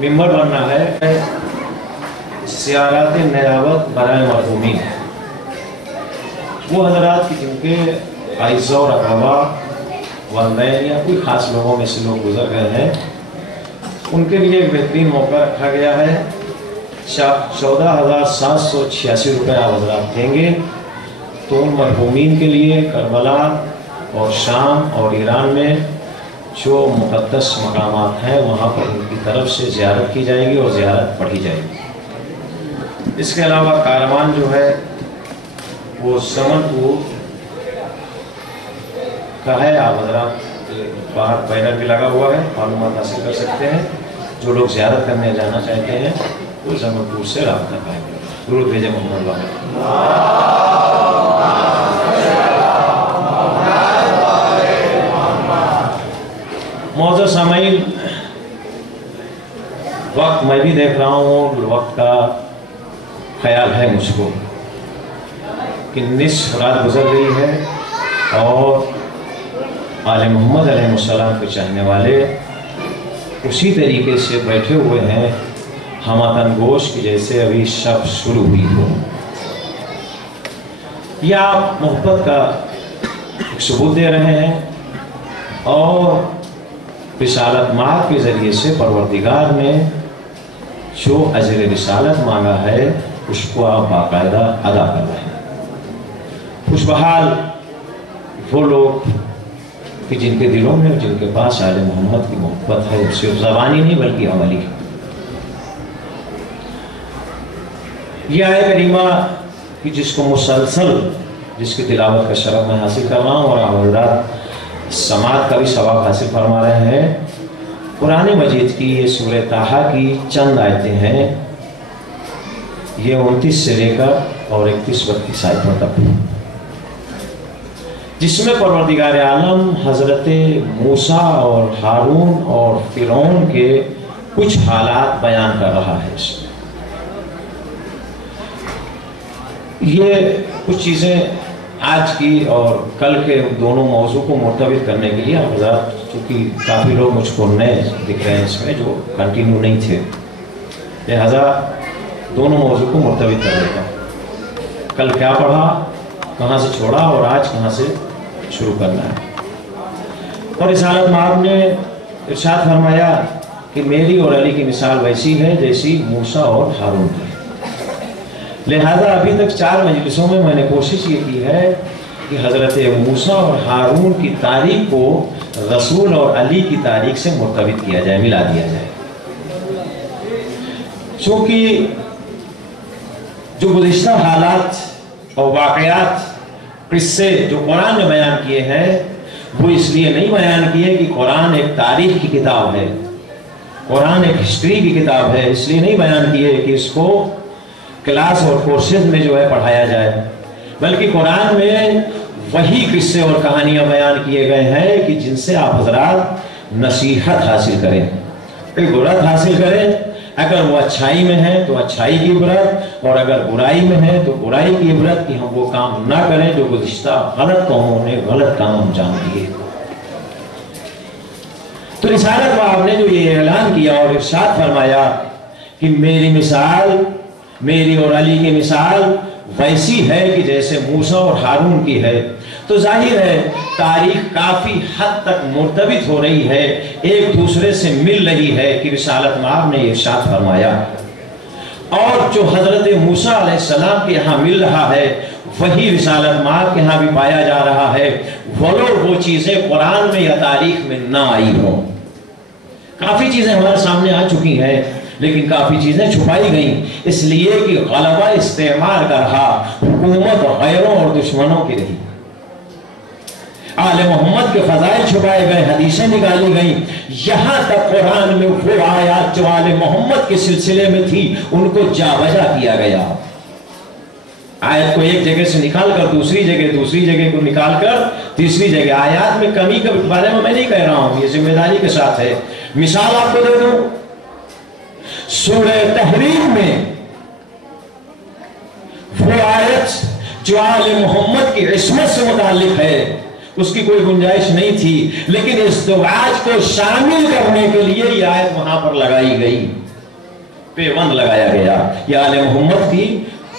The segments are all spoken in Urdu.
ممبر بننا ہے زیارت نیابت برائے مرحومین، وہ حضرات کی جن کے اعزاء اور اقربا والدین یا کوئی خاص لوگوں میں سے لوگ گزر گئے ہیں، ان کے لیے ایک بہترین موقع رکھا گیا ہے۔ 14,786 روپے آپ حضرات دیں گے تو ان مرحومین کے لیے کربلا اور شام اور ایران میں جو مقدس مقامات ہیں وہاں پر ان کی طرف سے زیارت کی جائے گی اور زیارت پڑھی جائے گی۔ اس کے علاوہ کاروان جو ہے وہ سمن پور کا ہے، آپ حضرات باہر بینر بھی لگا ہوا ہے، معلومات حاصل کر سکتے ہیں۔ جو لوگ زیارت کرنے جانا چاہتے ہیں وہ سمن پور سے رابطہ پائیں گے۔ درود بھیجیں محمد اللہ۔ معزز سامعین، وقت میں بھی دیکھ رہا ہوں، وقت کا خیال ہے مجھ کو کہ نصف رات گزر رہی ہے اور آل محمد علیہ السلام کے چاہنے والے اسی طریقے سے بیٹھے ہوئے ہیں ہماتن گوش کی جیسے ابھی شب شروع ہوئی ہو۔ یہ آپ محبت کا ایک ثبوت دے رہے ہیں اور رسالت مآب کے ذریعے سے پروردگار نے جو اجر رسالت مانگا ہے اس کو آپ باقاعدہ ادا کر رہے ہیں۔ خوش بحال وہ لوگ کہ جن کے دلوں میں جن کے پاس آل محمد کی محبت ہے، صرف زبانی نہیں بلکہ عملی۔ یہ آیت کریمہ کہ جس کو مسلسل جس کی تلاوت کا شرف میں حاصل کر رہا ہوں اور آپ حضرات سماعت کا بھی ثواب حاصل فرما رہے ہیں، قرآن مجید کی یہ سورہ طٰہٰ کی چند آیتیں ہیں، یہ 29 سے لے کر اور 31-32 آیتوں تک، جس میں پروردگار عالم حضرت موسیٰ اور ہارون اور فرعون کے کچھ حالات بیان کر رہا ہے۔ اس میں یہ کچھ چیزیں آج کی اور کل کے دونوں موضوع کو مرتبط کرنے کے لیے آپ حضرات، چونکہ کافی لوگ مجھ کو نئے دکھ رہے ہیں اس میں جو کنٹینیو نہیں تھے، لہذا دونوں موضوع کو مرتبط کر دیتا ہوں۔ کل کیا پڑھا، کہاں سے چھوڑا اور آج کہاں سے شروع کرنا ہے۔ اور رسالت مآب نے ارشاد فرمایا کہ میری اور علی کی مثال ویسی ہے جیسی موسیٰ اور ہارون کی۔ لہذا ابھی تک 4 مجلسوں میں نے کوشش یہ کی ہے کہ حضرت موسیٰ اور ہارون کی تاریخ کو رسول اور علی کی تاریخ سے مرتبط کیا جائے، ملا دیا جائے، چونکہ جو گزشتہ حالات اور واقعات قصے جو قرآن نے بیان کیے ہیں وہ اس لیے نہیں بیان کیے کہ قرآن ایک تاریخ کی کتاب ہے، قرآن ایک ہسٹری کی کتاب ہے، اس لیے نہیں بیان کیے کہ اس کو کلاس اور کورسز میں جو ہے پڑھایا جائے، بلکہ قرآن میں وہی قصے اور کہانیاں بیان کیے گئے ہیں کہ جن سے آپ حضرات نصیحت حاصل کریں، ایک عبرت حاصل کریں۔ اگر وہ اچھائی میں ہے تو اچھائی کی عبرت، اور اگر برائی میں ہے تو برائی کی عبرت، کہ ہم وہ کام نہ کریں جو گزشتہ غلط قوموں نے غلط کام انجام دیے۔ تو رسالت مآب نے جو یہ اعلان کیا اور ارشاد فرمایا کہ میری مثال، میری اور علی کی مثال ویسی ہے کہ جیسے موسیٰ اور ہارون کی ہے، تو ظاہر ہے تاریخ کافی حد تک مرتبط ہو رہی ہے، ایک دوسرے سے مل رہی ہے کہ رسالت مآب نے یہ ارشاد فرمایا۔ اور جو حضرت موسیٰ علیہ السلام کے یہاں مل رہا ہے وہی رسالت مآب کے یہاں بھی پایا جا رہا ہے، ولو وہ چیزیں قرآن میں یا تاریخ میں نہ آئی ہوں۔ کافی چیزیں ہمارے سامنے آ چکی ہیں لیکن کافی چیزیں چھپائی گئیں، اس لیے کہ غلبہ استعمار کا رہا، حکومت غیروں اور دشمنوں کی رہی، آل محمد کے فضائل چھپائے گئے، حدیثیں نکالی گئیں، یہاں تک قرآن میں وہ آیات جو آل محمد کے سلسلے میں تھی ان کو جا بجا کیا گیا۔ آیت کو ایک جگہ سے نکال کر دوسری جگہ کو نکال کر تیسری جگہ، آیات میں کمی کے بارے میں نہیں کہہ رہا ہوں، یہ ذمہ داری کے ساتھ ہے۔ مثال آپ کو دے دوں، سورہ تحریم میں وہ آیت جو آل محمد کی عصمت سے متعلق ہے اس کی کوئی گنجائش نہیں تھی، لیکن ازدواج کو شامل کرنے کے لیے یہ آیت وہاں پر لگائی گئی، پیوند لگایا گیا، یہ آل محمد کی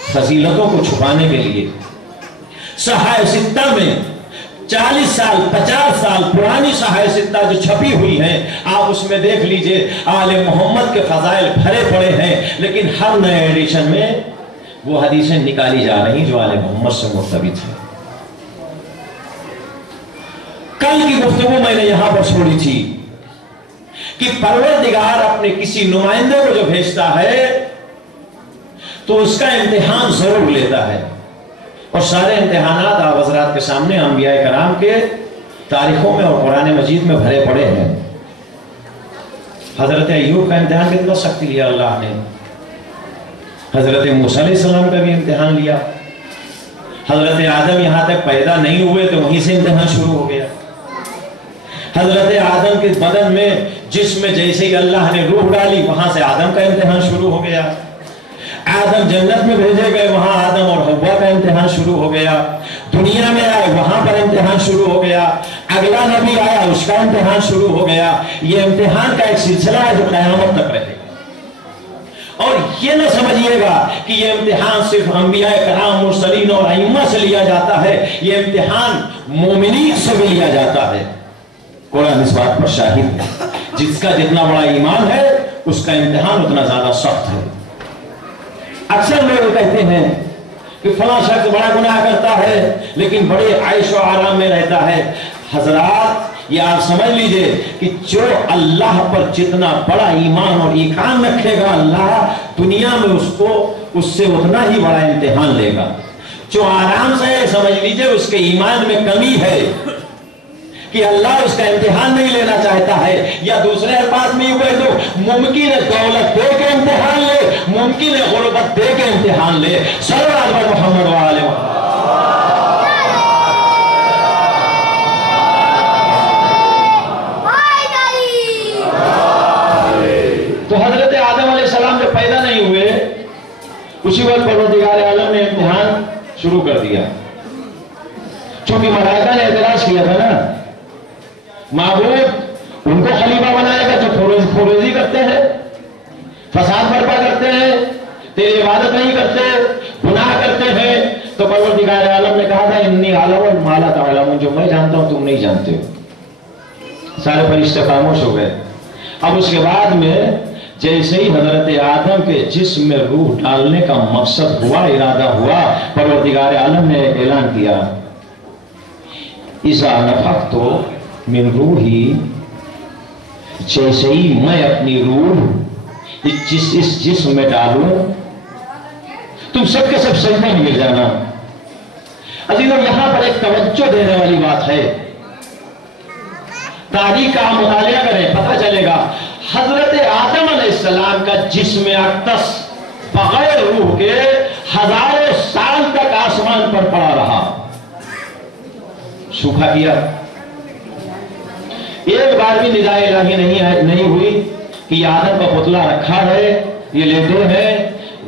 فضیلتوں کو چھپانے کے لیے۔ صحائف ستہ میں 40 سال 50 سال پرانی صحائف ستہ جو چھپی ہوئی ہیں، آپ اس میں دیکھ لیجئے آل محمد کے فضائل بھرے پڑے ہیں، لیکن ہر نئے ایڈیشن میں وہ حدیثیں نکالی جا رہی جو آل محمد سے مرتبط ہیں۔ کل کی گفتگو میں نے یہاں پر چھوڑی تھی کہ پروردگار اپنے کسی نمائندے کو جو بھیجتا ہے تو اس کا امتحان ضرور لیتا ہے، اور سارے امتحانات آپ حضرات کے سامنے انبیاء کرام کے تاریخوں میں اور قرآن مجید میں بھرے پڑے ہیں۔ حضرت ایوب کا امتحان کتنا سخت لیا اللہ نے، حضرت موسیٰ علیہ السلام کا بھی امتحان لیا، حضرت آدم یہاں تک پیدا نہیں ہوئے تو وہیں سے امتحان شروع ہو گیا، حضرت آدم کے بدن میں جسم میں جیسے ہی اللہ نے روح ڈالی وہاں سے آدم کا امتحان شروع ہو گیا، آدم جنت میں بھیجے گئے وہاں آدم اور حوا کا امتحان شروع ہو گیا، دنیا میں آئے وہاں پر امتحان شروع ہو گیا، اگلا نبی آیا اس کا امتحان شروع ہو گیا۔ یہ امتحان کا ایک سلسلہ ہے جو قیامت تک رہے گا، اور یہ نہ سمجھیے گا کہ یہ امتحان صرف انبیاء کرام مرسلین اور ائمہ سے لیا جاتا ہے، یہ امتحان مومنین سے بھی لیا جاتا ہے۔ قرآن اس بات پر شاہد ہے، جس کا جتنا بڑا ایمان ہے اس کا امتحان اتنا زیادہ سخت ہے۔ اکثر لوگ کہتے ہیں کہ فلاں شخص بڑا گناہ کرتا ہے لیکن بڑے عیش و آرام میں رہتا ہے۔ حضرات یہ آپ سمجھ لیجئے کہ جو اللہ پر جتنا بڑا ایمان اور ایقان رکھے گا اللہ دنیا میں اس سے اتنا ہی بڑا امتحان لے گا۔ جو آرام سے سمجھ لیجئے اس کے ایمان میں کمی ہے کہ اللہ اس کا امتحان نہیں لینا چاہتا ہے، یا دوسرے الفاظ میں یہ کہہ دو ممکن ہے دولت دے کے امتحان لے، ممکن ہے غربت دے کے امتحان لے۔ صلی اللہ علیہ محمد وآلہ وسلم۔ تو حضرت آدم علیہ السلام جب پیدا نہیں ہوئے اسی وقت پروردگار عالم نے امتحان شروع کر دیا، چونکہ ملائکہ نے اعتراض کیا تھا نا، معبود ان کو خلیفہ بنائے گا جو فوریزی کرتے ہیں، فساد برپا کرتے ہیں، تیری عبادت نہیں کرتے، گناہ کرتے ہیں۔ تو پروردگار عالم نے کہا تھا انی عالم ما لا تعلمون، جو میں جانتا ہوں تم نہیں جانتے ہو۔ سارے فرشتے خاموش ہو گئے۔ اب اس کے بعد میں جیسے ہی حضرت آدم کے جسم میں روح ڈالنے کا مقصد ہوا، ارادہ ہوا، پروردگار عالم نے اعلان کیا اذا نفخت من روحی، جیسے ہی میں اپنی روح اس جسم میں ڈالوں تم سب کے سب سجدے میں گر جانا۔ عزیزوں یہاں پر ایک توجہ دینے والی بات ہے، تاریخ کا مطالعہ کریں پتہ چلے گا حضرت آدم علیہ السلام کا جسم اقدس بغیر روح کے ہزاروں سال تک آسمان پر پڑا رہا، سوکھا کیا۔ ایک بار بھی نداء الہی نہیں ہوئی کہ یہ آدم کا پتلا رکھا ہے، یہ لیٹے ہیں،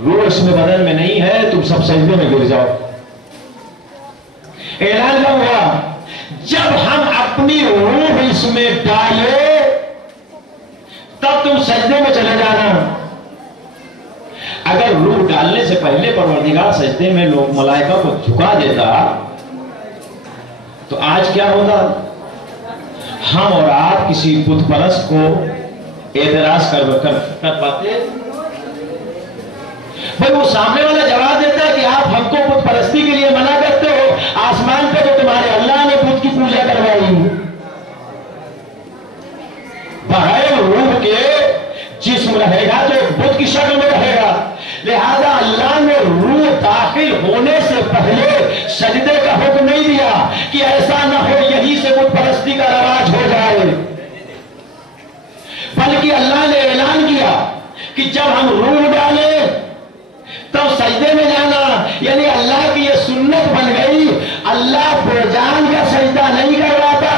روح اس میں بدن میں نہیں ہے، تم سب سجدے میں گر جاؤ۔ اعلان کیا ہوا؟ جب ہم اپنی روح اس میں ڈالے تب تم سجدے میں چلے جانا۔ اگر روح ڈالنے سے پہلے پروردگار سجدے میں لوگ ملائکہ کو جھکا دیتا تو آج کیا ہوتا؟ ہم اور آپ کسی بت پرست کو اعتراض کر پاتے؟ بھئی وہ سامنے والا جواب دیتا ہے کہ آپ ہم کو بت پرستی کے لیے منع کرتے ہو، آسمان پہ تو تمہارے اللہ نے بت کی پوجا کروائی، بغیر روح کے جسم رہے گا تو ایک بت کی شکل میں رہے گا، لہذا اللہ نے روح داخل ہونے سے پہلے سجدے کا حکم نہیں دیا کہ ایسا نہ ہو یہی سے بت پرستی کا رواج ہو جائے، بلکہ اللہ نے اعلان کیا کہ جب ہم روح ڈالیں تب سجدے میں جانا، یعنی اللہ کی یہ سنت بن گئی، اللہ پرجان کا سجدہ نہیں کرواتا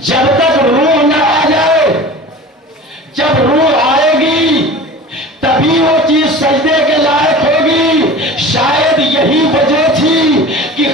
جب تک روح نہ آ جائے، جب روح آئے گی تبھی وہ چیز سجدے کے لائق ہوگی۔ شاید یہی وجہ تھی کہ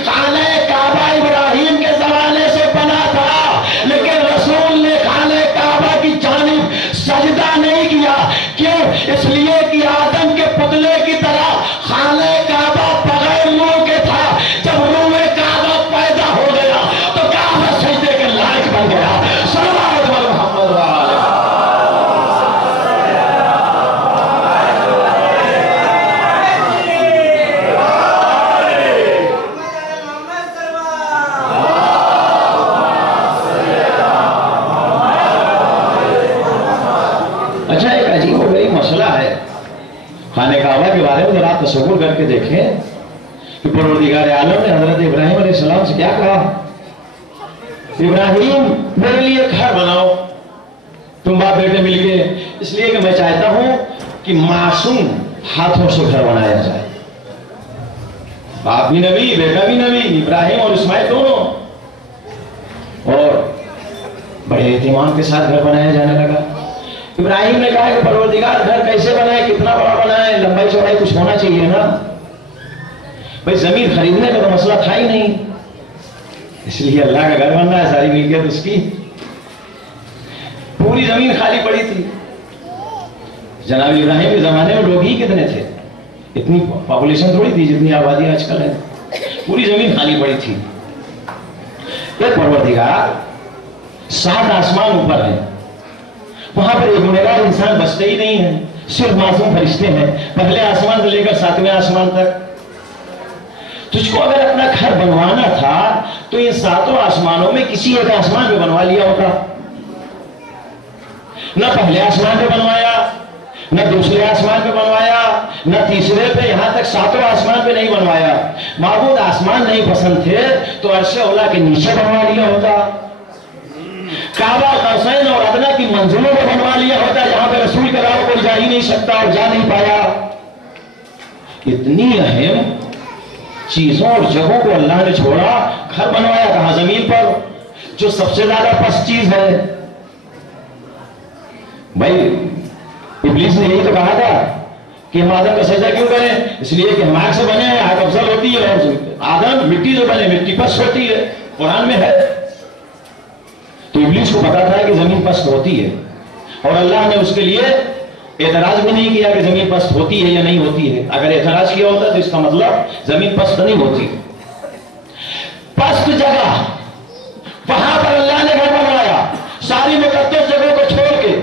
خانہ کعبہ کے بارے میں ذرا تصور کر کے دیکھیں کہ پروردگار عالم نے حضرت ابراہیم علیہ السلام سے کیا کہا؟ ابراہیم میرے لیے گھر بناؤ تم باپ بیٹے مل کے، اس لیے کہ میں چاہتا ہوں کہ معصوم ہاتھوں سے گھر بنایا جائے. باپ بھی نبی، بیٹا بھی نبی، ابراہیم اور اسماعیل دونوں، اور بڑے اہتمام کے ساتھ گھر بنایا جانے لگا. ابراہیم نے کہا کہ پروردگار گھر کیسے بنائے، کتنا بڑا بنائے، لمبائی چوڑائی کچھ ہونا چاہیے نا. بھائی زمین خریدنے کا تو مسئلہ تھا ہی نہیں، اس لیے اللہ کا گھر بن رہا ہے، ساری ملکیت اس کی. پوری زمین خالی پڑی تھی. جناب ابراہیم کے زمانے میں لوگ ہی کتنے تھے، اتنی پاپولیشن تھوڑی تھی جتنی آبادی آج کل ہے. پوری زمین خالی پڑی تھی. ایک پروردگار 7 آسمان اوپر ہے، وہاں پر ایک گنہگار انسان بستے ہی نہیں ہے، صرف معصوم فرشتے ہیں پہلے آسمان سے لے کر 7ویں آسمان تک. تجھ کو اگر اپنا گھر بنوانا تھا تو ان 7 آسمانوں میں کسی ایک آسمان پہ بنوا لیا ہوتا. نہ پہلے آسمان پہ بنوایا، نہ دوسرے آسمان پہ بنوایا، نہ تیسرے پہ، یہاں تک 7 آسمان پہ نہیں بنوایا. معبود آسمان نہیں پسند تھے تو عرش اولا کے نیچے بنوا لیا ہوتا. کعبہ قوسین اور ادنا کی منزلوں پہ بنوا لیا ہوتا، جہاں پہ رسول کے علاوہ کوئی جا ہی نہیں سکتا اور جا نہیں پایا. اتنی اہم چیزوں اور جگہوں کو اللہ نے چھوڑا، گھر بنوایا کہاں؟ زمین پر، جو سب سے زیادہ پست چیز ہے. بھائی ابلیس نے یہی تو کہا تھا کہ ہم آدم کا سجدہ کیوں کریں؟ اس لیے کہ ہم آگ سے بنے ہیں، آگ افضل ہوتی ہے، اور آدم مٹی سے بنے، مٹی پست ہوتی ہے، قرآن میں ہے. تو ابلیس کو پتا تھا کہ زمین پست ہوتی ہے، اور اللہ نے اس کے لیے اعتراض بھی نہیں کیا کہ زمین پست ہوتی ہے یا نہیں ہوتی ہے. اگر اعتراض کیا ہوتا تو اس کا مطلب زمین پست نہیں ہوتی. پست جگہ وہاں پر اللہ نے گھر بنوایا، ساری مقدس جگہوں کو چھوڑ کے،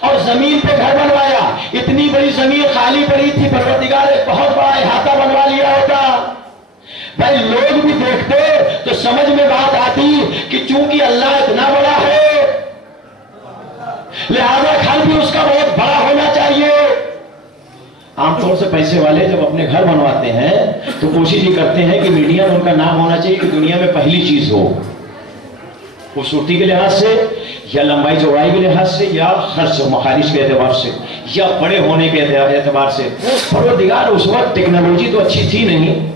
اور زمین پہ گھر بنوایا. اتنی بڑی زمین خالی پڑی تھی، پروردگار ایک بہت بڑا احاطہ بنوا لیا ہوتا. بھائی لوگ بھی دیکھتے تو سمجھ میں بات آتی کہ چونکہ اللہ اتنا بڑا ہے لہذا گھر بھی اس کا بہت بڑا ہونا چاہیے. عام طور سے پیسے والے جب اپنے گھر بنواتے ہیں تو کوشش یہ کرتے ہیں کہ میڈیا میں ان کا نام ہونا چاہیے کہ دنیا میں پہلی چیز ہو، خوبصورتی کے لحاظ سے یا لمبائی چوڑائی کے لحاظ سے یا خرچ و مخارج کے اعتبار سے یا بڑے ہونے کے اعتبار سے. پروردگار اس وقت ٹیکنالوجی تو اچھی تھی نہیں،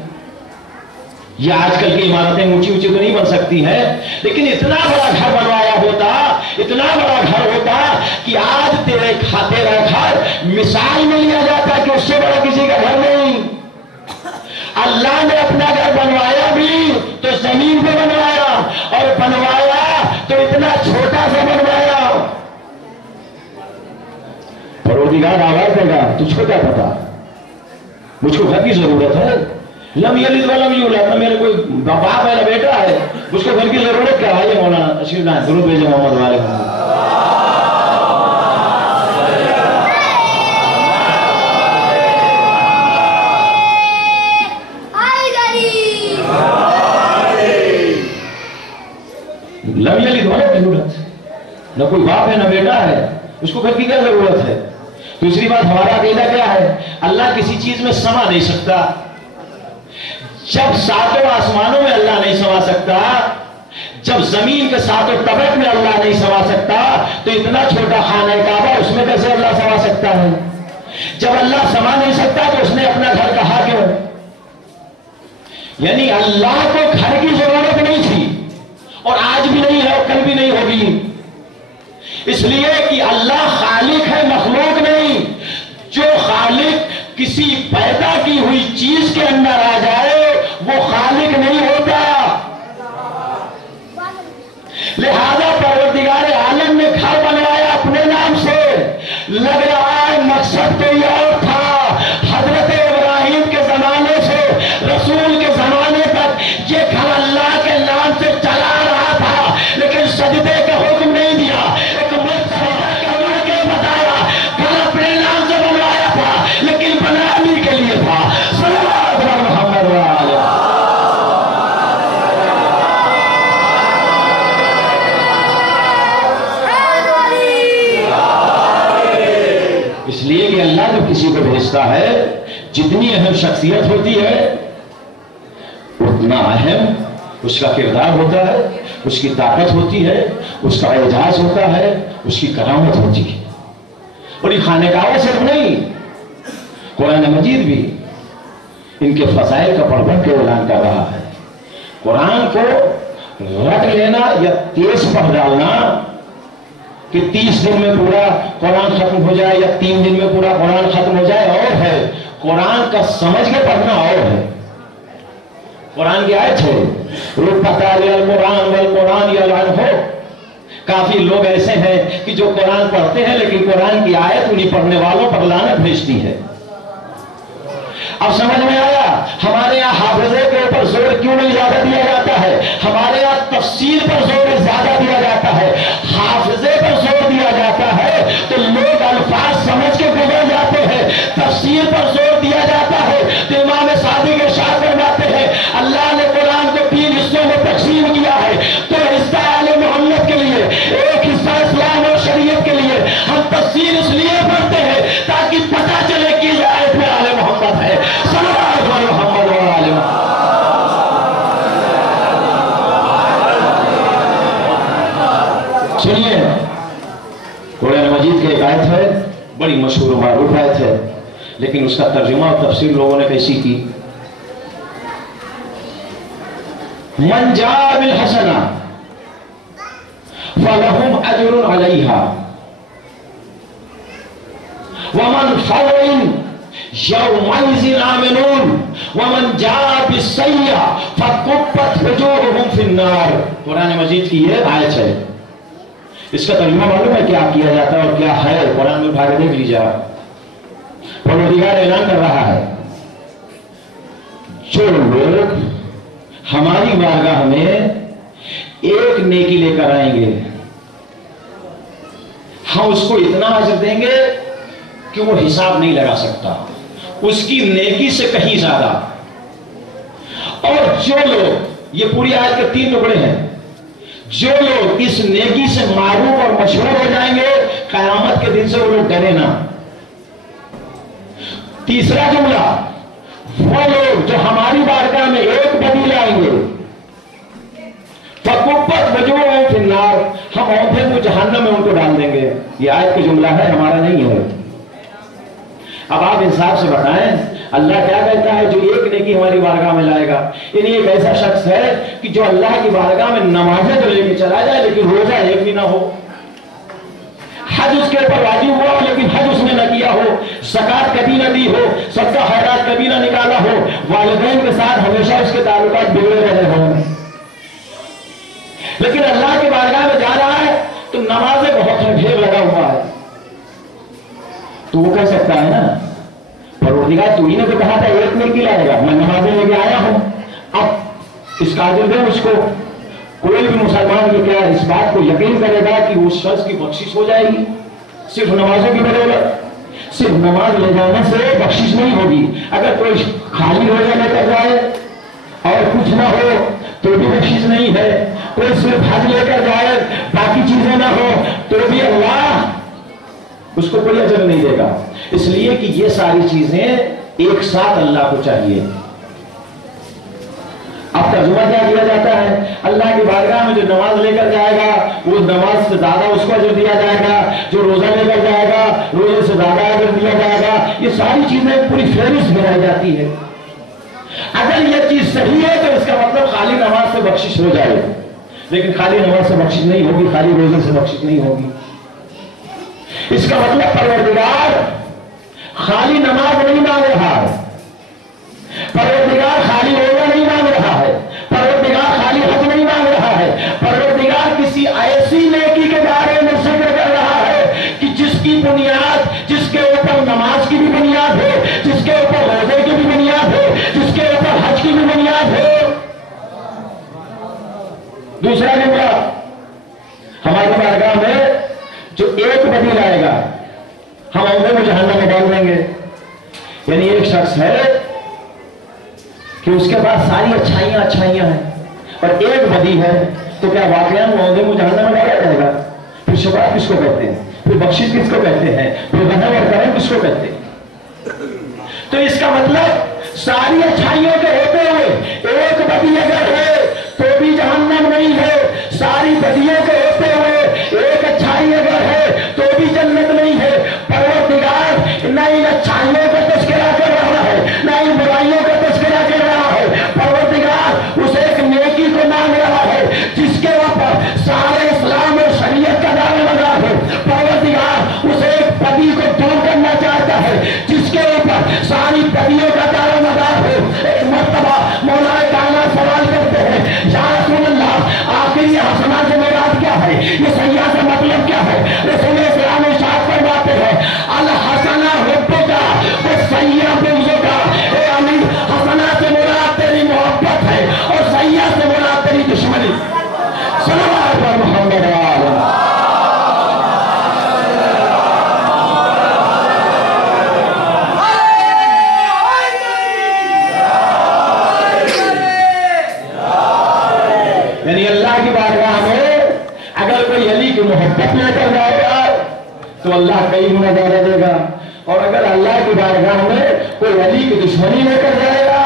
یہ آج کل کی عمارتیں اونچی اونچی تو نہیں بن سکتی ہیں، لیکن اتنا بڑا گھر بنوایا ہوتا، اتنا بڑا گھر ہوتا کہ آج تیرا گھر مثال میں لیا جاتا کہ اس سے بڑا کسی کا گھر نہیں. اللہ نے اپنا گھر بنوایا بھی تو زمین پہ بنوایا، اور بنوایا تو اتنا چھوٹا سا بنوایا. پروردگار آواز دے گا، تجھ کو کیا پتا، مجھ کو گھر کی ضرورت ہے. لم یلد ولم یولد، نہ میرے کوئی باپ ہے نہ بیٹا ہے، اس کو گھر کی ضرورت کیا ہے؟ مولانا تشریف لائیں، درود بھیجیں محمد والے محمد. لم یلد ولم یولد، نہ کوئی باپ ہے نہ بیٹا ہے، اس کو گھر کی کیا ضرورت ہے؟ دوسری بات، ہمارا عقیدہ کیا ہے؟ اللہ کسی چیز میں سما نہیں سکتا. جب 7 آسمانوں میں اللہ نہیں سما سکتا، جب زمین کے 7 طبق میں اللہ نہیں سما سکتا، تو اتنا چھوٹا خانہ کعبہ اس میں کیسے اللہ سما سکتا ہے؟ جب اللہ سما نہیں سکتا تو اس نے اپنا گھر کہا کیوں؟ یعنی اللہ کو گھر کی ضرورت نہیں تھی، اور آج بھی نہیں ہے اور کل بھی نہیں ہوگی. اس لیے کہ اللہ خالق ہے، مخلوق نہیں. جو خالق کسی پیدا کی ہوئی چیز کے اندر آ جائے وہ خالق نہیں ہوتا. لہذا پروردگار عالم نے گھر بنوایا اپنے نام سے. لگ رہا ہے مقصد تو یہ اور تھا. حضرت ابراہیم کے زمانے سے رسول کے زمانے تک یہ گھر اللہ کے نام سے چلا رہا تھا، لیکن سجدے کا حکم نہیں دیا. ایک مرد سجدہ کرنے کے بتایا، گھر اپنے نام سے بنوایا تھا لیکن بنانے کے لیے تھا. صلوات محمد وعلیہ. اس لیے کہ اللہ اللہ جب کسی کو بھیجتا ہے جتنی اہم شخصیت ہوتی ہے اتنا اہم اس کا کردار ہوتا ہے، اس کی طاقت ہوتی ہے، اس کا اعجاز ہوتا ہے، اس کی کرامت ہوتی ہے۔ اور یہ خانقاہوں صرف نہیں، قرآن مجید بھی ان کے فضائل کا بڑھ بڑھ کے اعلان کر رہا ہے۔ قرآن کو رٹ لینا یا تیز پڑھ ڈالنا کہ 30 دن میں پورا قرآن ختم ہو جائے یا 3 دن میں پورا قرآن ختم ہو جائے اور ہے، قرآن کا سمجھ کے پڑھنا اور ہے۔ قرآن کی آیت ہے القرآن والقرآن یلعنہ۔ کافی لوگ ایسے ہیں کہ جو قرآن پڑھتے ہیں لیکن قرآن کی آیت انہیں پڑھنے والوں پر لعنت بھیجتی ہے۔ اب سمجھ میں آیا ہمارے یہاں حافظے کے اوپر زور کیوں نہیں زیادہ دیا جاتا ہے؟ ہمارے یہاں تفسیر پر زور زیادہ دیا جاتا ہے، حافظے پر زور دیا جاتا ہے تو لوگ الفاظ سمجھ کے گزر جاتے ہیں۔ تفسیر پر زور دیا جاتا ہے تو امام صادق ارشاد فرماتے ہیں اللہ نے قرآن کو 3 حصوں میں تقسیم کیا ہے، تو حصہ آل محمد کے لیے، ایک حصہ اسلام اور شریعت کے لیے۔ ہم تفسیر اس لیے پڑھتے ہیں تاکہ پتہ چلے کہ یہ آیت میں آل محمد ہے۔ صلی اللہ علیہ محمد و آل محمد۔ سنیے قرآن مجید کی ایک آیت ہے، بڑی مشہور و معروف آیت ہے، لیکن اس کا ترجمہ اور تفسیر لوگوں نے کیسی کی؟ من جاء بالحسنہ فلہم اجر علیہا ومن فضل یومئذ آمنون ومن جاء بالسیئہ فکبت وجوہہم فی النار۔ قرآن مجید کی یہ آیت ہے، اس کا ترجمہ معلوم ہے کیا کیا جاتا ہے اور کیا ہے؟ قرآن میں اٹھا کے دیکھ لیجیے آپ۔ پروردگار اعلان کر رہا ہے جو لوگ ہماری بارگاہ میں ایک نیکی لے کر آئیں گے ہم اس کو اتنا اجر دیں گے کہ وہ حساب نہیں لگا سکتا، اس کی نیکی سے کہیں زیادہ۔ اور جو لوگ، یہ پوری آیت کے 3 ٹکڑے ہیں، جو لوگ اس نیکی سے معروف اور مشہور ہو جائیں گے قیامت کے دن سے وہ لوگ ڈرے نہ۔ تیسرا جملہ، وہ لوگ جو ہماری بارگاہ میں ایک بدی لائیں گے فَكُبَّتْ وَجُوهُمْ فِي النَّارِ، ہم اونٹھے کو جہنم میں ان کو ڈال دیں گے۔ یہ آیت کا جملہ ہے، ہمارا نہیں ہے۔ اب آپ انصاف سے بتائیں اللہ کیا کہتا ہے جو ایک نیکی ہماری بارگاہ میں لائے گا؟ یعنی ایک ایسا شخص ہے کہ جو اللہ کی بارگاہ میں نمازیں تو لے کے چلا جائے لیکن روزہ ایک بھی نہ ہو، حج اس کے اوپر واجب ہوا لیکن حج اس نے نہ کیا ہو، زکات کبھی نہ دی ہو، صدقہ خیرات کبھی نہ نکالا ہو، والدین کے ساتھ ہمیشہ اس کے تعلقات بگڑے رہے ہوں، لیکن اللہ کی بارگاہ میں جا رہا ہے تو نمازیں بہت ہیں، ڈھیر لگا ہوا ہے، تو وہ کہہ سکتا ہے نا پروردگار تو ہی نے تو کہا تھا ایک نیکی لائے گا، میں نمازیں لے کے آیا ہوں، اب اس کا اجر دے مجھ کو۔ کوئی بھی مسلمان یہ کیا اس بات کو یقین کرے گا کہ اس شخص کی بخشش ہو جائے گی صرف نمازوں کی بدولت؟ صرف نماز لے جانے سے بخشش نہیں ہوگی، اگر کوئی خالی روزہ لے کر جائے اور کچھ نہ ہو تو بھی بخشش نہیں ہے، کوئی صرف حج لے کر جائے باقی چیزیں نہ ہو تو بھی اللہ اس کو کوئی اجر نہیں دے گا، اس لیے کہ یہ ساری چیزیں ایک ساتھ اللہ کو چاہیے۔ اب ترجمہ کیا کیا جاتا ہے؟ اللہ کی بارگاہ میں جو نماز لے کر جائے گا وہ نماز سے زیادہ اس کو اجر دیا جائے گا، جو روزہ لے کر جائے گا روزے سے زیادہ اجر دیا جائے گا، یہ ساری چیزیں پوری فہرست بنائی جاتی ہے۔ اگر یہ چیز صحیح ہے تو اس کا مطلب خالی نماز سے بخشش ہو جائے، لیکن خالی نماز سے بخشش نہیں ہوگی، خالی روزے سے بخشش نہیں ہوگی۔ اس کا مطلب پروردگار خالی نماز نہیں مانگ رہا ہے، پروردگار خالی روزہ نہیں مانگ رہا ہے، پروردگار خالی حج نہیں مانگ رہا ہے، پروردگار کسی ایسی نیکی کے بارے میں ذکر کر رہا ہے کہ جس کی بنیاد، جس کے اوپر نماز کی بھی بنیاد ہے، جس کے اوپر روزے کی بھی بنیاد ہے، جس کے اوپر حج کی بھی بنیاد ہے۔ دوسرا جملہ، ہماری بارگاہ میں جو ایک بدی لائے گا ہم اونٹے کو جہنم میں ڈال دیں گے۔ یعنی ایک شخص ہے کہ اس کے پاس ساری اچھائیاں ہیں اور ایک بدی ہے تو کیا واقعہ وہ اونٹے کو جہنم میں ڈالا جائے گا؟ پھر شفاعت کس کو کہتے ہیں؟ پھر بخشش کس کو کہتے ہیں؟ پھر رحم اور کرم کس کو کہتے ہیں؟ تو اس کا مطلب ساری اچھائیوں کے ہوتے ہوئے ایک بدی اگر ہے تو بھی جہنم نہیں ہے، ساری بدیوں کے ہوتے ہوئے ایک اچھائی اگر ہے تو بھی جنت نہیں ہے۔ پروردگار نہ ان اچھائیوں کا تذکرہ کر رہا ہے نہ ان برائیوں کا تذکرہ کر رہا ہے، پروردگار اس ایک نیکی کو مان رہا ہے جس کے اوپر سارے اسلام اور شریعت کا دار و مدار ہے، پروردگار اس ایک بدی کو دور کرنا چاہتا ہے جس کے اوپر ساری بدیوں کا دار و مدار ہے۔ ایک مرتبہ مولا کائنات سوال کرتے ہیں، یا رسول اللہ آخر یہ حسنہ سے مراد کیا ہے، یہ سیاح سے مطلب کیا ہے؟ رسول اسلام ارشاد فرماتے ہیں الحسنہ حبک والسیئہ بغضک، اے علی حسنہ سے مراد تیری محبت ہے اور سیاح سے مراد تیری دشمنی۔ صلوات پر محمد وآلہ۔ یعنی اللہ کی بارگاہ میں اگر کوئی علی کی محبت لے کر جائے گا تو اللہ کئی گنا زیادہ دے گا، اور اگر اللہ کی بارگاہ میں کوئی علی کی دشمنی لے کر جائے گا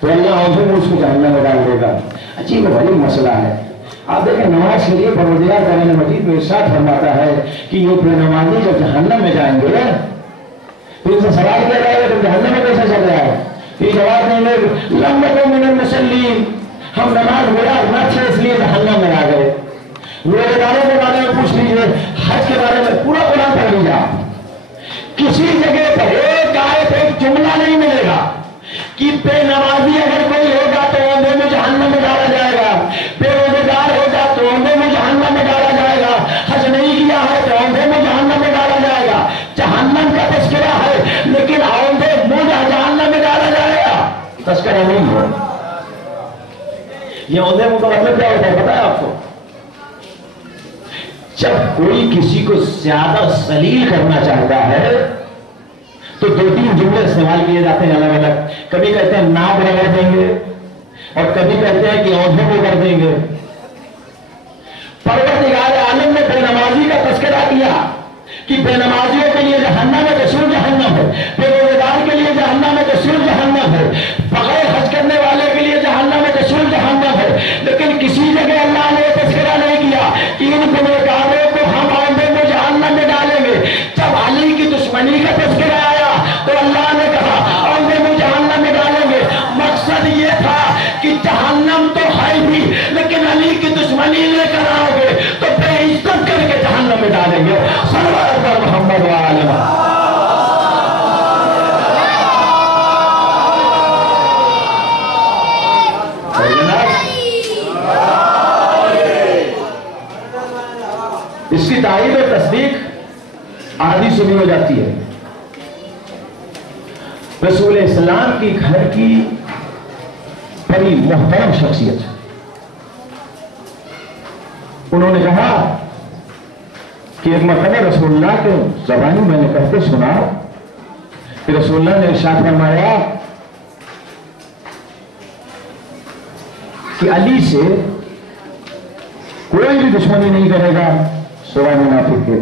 تو اللہ اس کو جہنم میں ڈال دے گا۔ عجیب غریب مسئلہ ہے۔ آپ دیکھیں نماز کے لیے پروردگار قرآن مجید میں ارشاد فرماتا ہے کہ یہ بے نمازی جب جہنم میں جائیں گے تو ان سے سوال کیا جائے گا تم جہنم میں کیسے چل رہا ہے؟ یہ جواب دیں گے لم نکن من المصلین، ہم نماز نہ تھے اس لیے جہنم میں آ گئے۔ روزے داروں کے بارے میں پوچھ لیجیے، حج کے بارے میں پورا قرآن پڑھ لیجیے، کسی جگہ پر ایک آیت ایک جملہ نہیں ملے گا کہ بے نمازی اگر کوئی ہوگا تو اندھے میں جہنم میں ڈالا جائے گا، بے روزے دار ہوگا تو اندھے میں جہنم میں ڈالا جائے گا، حج نہیں کیا ہے تو اندھے میں جہنم میں ڈالا جائے گا۔ جہنم کا تذکرہ ہے لیکن اندھے منہ جہنم میں ڈالا جائے گا، تذکرہ نہیں ہے۔ یہ اندھے منہ کا مطلب کیا ہوتا ہے پتہ ہے آپ کو؟ جب کوئی کسی کو زیادہ ذلیل کرنا چاہتا ہے تو دو تین جملے استعمال کیے جاتے ہیں الگ الگ، کبھی کہتے ہیں ناک رگڑ دیں گے اور کبھی کہتے ہیں کہ آنکھوں کو کر دیں گے۔ پروردگار عالم نے بے نمازی کا تذکرہ کیا کہ بے نمازیوں کے لیے جہنم ہے تو صرف جہنم ہے، بے روزے دار کے لیے جہنم ہے تو صرف جہنم ہے، بغیر حج کرنے والے کے لیے جہنم ہے تو صرف جہنم ہے، لیکن کسی جگہ اللہ نے تذکرہ نہیں کیا کہ ان گنہگاروں کو ہم آئندہ میں جہنم میں ڈالیں گے۔ جب علی کی دشمنی کا تذکرہ آیا تو اللہ نے کہا آئندہ میں جہنم میں ڈالیں گے۔ مقصد یہ تھا کہ جہنم تو ہے بھی لیکن علی کی دشمنی لے کر آؤ گے تو بے عزت کر کے جہنم میں ڈالیں گے۔ صلوات پر محمد وآلہ۔ اس کی تائید اور تصدیق آدھی سنی ہو جاتی ہے۔ رسول اسلام کی گھر کی بڑی محترم شخصیت، انہوں نے کہا کہ ایک مرتبہ رسول اللہ کے زبانی میں نے کہتے سنا کہ رسول اللہ نے ارشاد فرمایا کہ علی سے کوئی بھی دشمنی نہیں کرے گا سوائے منافق کے،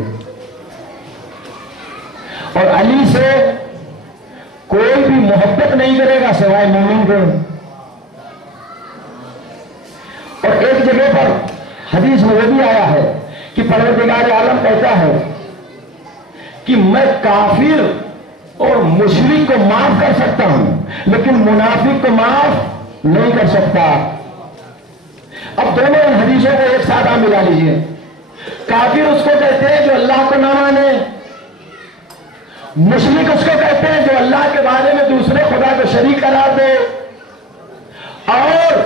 اور علی سے کوئی بھی محبت نہیں کرے گا سوائے مومن کے۔ اور ایک جگہ پر حدیث میں یہ بھی آیا ہے کہ پروردگار عالم کہتا ہے کہ میں کافر اور مشرک کو معاف کر سکتا ہوں لیکن منافق کو معاف نہیں کر سکتا۔ اب دونوں ان حدیثوں کو ایک ساتھ ملا لیجئے۔ کافر اس کو کہتے ہیں جو اللہ کو نہ مانے، مشرک اس کو کہتے ہیں جو اللہ کے بارے میں دوسرے خدا کو شریک قرار دے، اور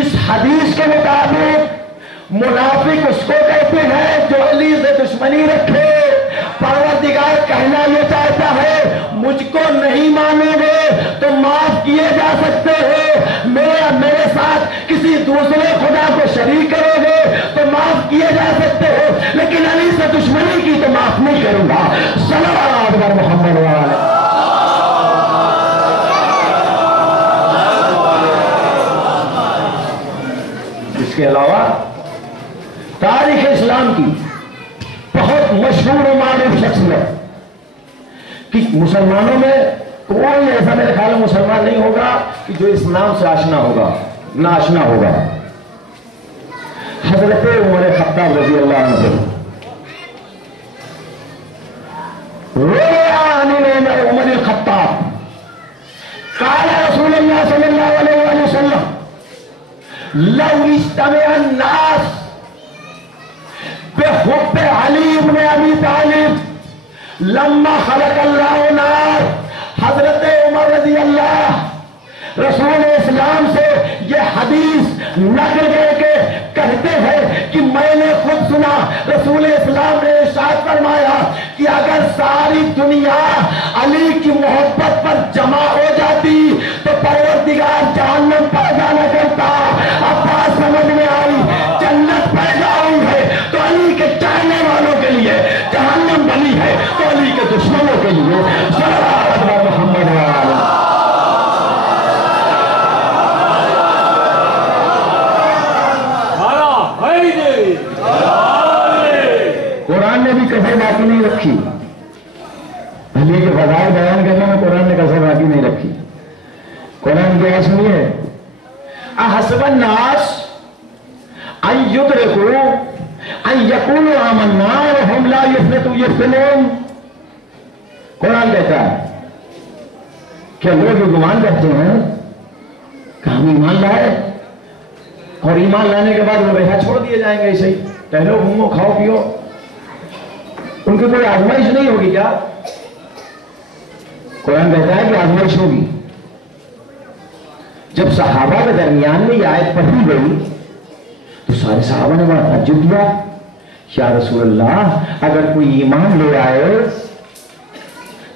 اس حدیث کے مطابق منافق اس کو کہتے ہیں جو علی سے دشمنی رکھے۔ پروردگار کہنا یہ چاہتا ہے مجھ کو نہیں مانو گے تو معاف کیے جا سکتے ہو، میرے ساتھ کسی دوسرے خدا کو شریک کرو گے تو معاف کیے جا سکتے ہو، لیکن علی سے دشمنی کی تو معاف نہیں کروں گا۔ صلوات پر محمد وآلہ۔ اس کے علاوہ تاریخ اسلام کی بہت مشہور و معروف شخصیت کہ مسلمانوں میں کوئی ایسا میرے خیال میں مسلمان نہیں ہوگا کہ جو اسلام سے آشنا ہوگا، ناشنا ہوگا۔ حضرت عمر خطاب رضی اللہ عنہ عمر الخطاب قال رسول اللہ صلی اللہ علیہ وسلم لو اجتمع الناس بحب علی بن ابی طالب لما خلق اللہ نار۔ حضرت عمر رضی اللہ رسول اسلام سے یہ حدیث نقل کر کے کہتے ہیں کہ میں نے خود سنا رسول اسلام نے ارشاد فرمایا کہ اگر ساری دنیا علی کی محبت پر جمع ہو جاتی تو پروردگار جہنم پیدا نہ کرتا۔ اب بات سمجھ میں آئی، جنت پیدا ہوئی ہے تو علی کے چاہنے والوں کے لیے، جہنم بنی ہے تو علی کے دشمنوں کے لیے۔ صلی اللہ علیہ محمد وآلہ۔ قرآن نے بھی کسر باقی نہیں رکھی، علی کے فضائل بیان کرنے میں قرآن نے کسر باقی نہیں رکھی۔ قرآن کی آیت سنیے، احسب الناس ان یدرکوا ان یقولوا آمنا وهم لا یفتنون۔ قرآن کہتا ہے کہ لوگ گمان کرتے ہیں کہ ہم ایمان لائے اور ایمان لانے کے بعد وہ رہا چھوڑ دیے جائیں گے، ایسے ہی ٹہلو گھومو کھاؤ پیو، ان کی کوئی آزمائش نہیں ہوگی کیا؟ قرآن کہتا ہے کہ آزمائش ہوگی۔ جب صحابہ کے درمیان میں یہ آیت پڑھی گئی تو سارے صحابہ نے بڑا تعجب کیا، یا رسول اللہ اگر کوئی ایمان لے آئے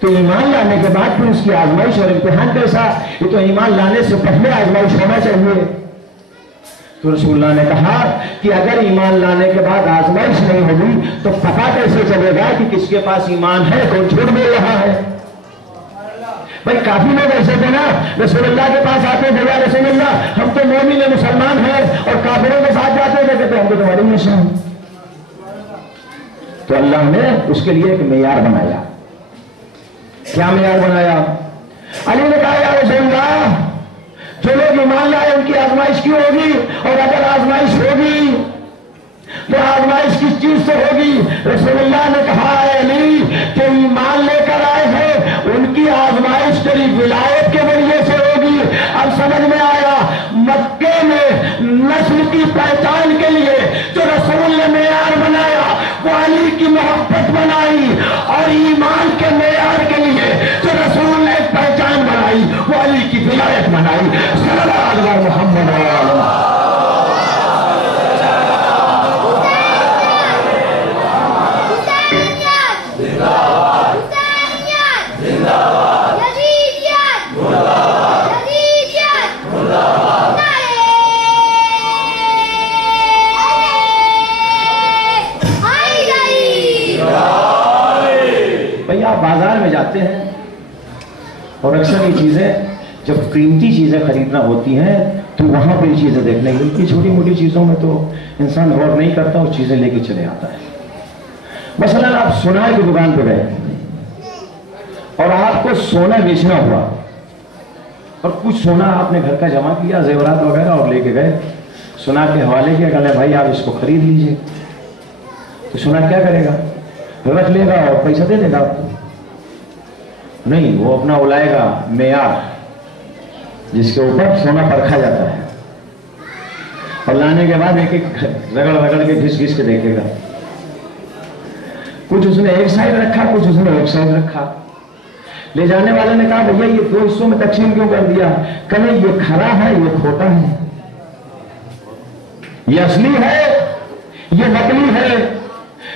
تو ایمان لانے کے بعد پھر اس کی آزمائش اور امتحان کیسا؟ یہ تو ایمان لانے سے پہلے آزمائش ہونا چاہیے۔ تو رسول اللہ نے کہا کہ اگر ایمان لانے کے بعد آزمائش نہیں ہوگی تو پتہ کیسے چلے گا کہ کس کے پاس ایمان ہے، کون جھوٹ بول رہا ہے؟ بھائی کافی لوگ ایسے تھے نا، رسول اللہ کے پاس آتے تھے، یا رسول اللہ ہم تو مومن مسلمان ہیں، اور کافروں کے ساتھ جاتے تھے کہتے ہم تو تمہاری نشان۔ تو اللہ نے اس کے لیے ایک معیار بنایا۔ کیا معیار بنایا؟ علی نے کہا یا رسول اللہ جو لوگ ایمان لائے ان کی آزمائش کیوں ہوگی؟ اور اگر آزمائش ہوگی تو آزمائش کس چیز سے ہوگی؟ رسول اللہ نے کہا اے علی جو ایمان لے کر آئے ہیں ان کی آزمائش تیری ولایت کے ذریعے سے ہوگی۔ اب سمجھ میں آیا، مکے میں نسل کی پہچان کے لیے جو رسول نے معیار بنایا وہ علی کی محبت بنائی، اور ایمان کے معیار کے لیے جو رسول نے پہچان بنائی وہ علی کی ولایت بنائی۔ صلی اللہ علیہ محمد وآلہ۔ بازار میں جاتے ہیں اور اکثر یہ چیزیں جب قیمتی چیزیں خریدنا ہوتی ہیں تو وہاں پہ یہ چیزیں دیکھنے ملتی، چھوٹی موٹی چیزوں میں تو انسان غور نہیں کرتا، اس چیزیں لے کے چلے آتا ہے۔ مثلا آپ سونا کی دکان پہ گئے اور آپ کو سونا بیچنا ہوا اور کچھ سونا آپ نے گھر کا جمع کیا، زیورات وغیرہ، اور لے کے گئے، سونا کے حوالے کیا، کہا بھائی آپ اس کو خرید لیجئے۔ تو سونا کیا کرے گا؟ رکھ لے گا اور پیسہ دے دے گا آپ کو؟ نہیں، وہ اپنا اولائے گا معیار جس کے اوپر سونا پرکھا جاتا ہے، اور لانے کے بعد ایک ایک رگڑ کے گھس گھس کے دیکھے گا۔ کچھ اس نے ایک سائڈ رکھا، کچھ اس نے ایک سائڈ رکھا۔ لے جانے والے نے کہا بھیا یہ دو حصوں میں تقسیم کیوں کر دیا؟ کہنے یہ کھرا ہے، یہ کھوٹا ہے، یہ اصلی ہے، یہ نقلی ہے۔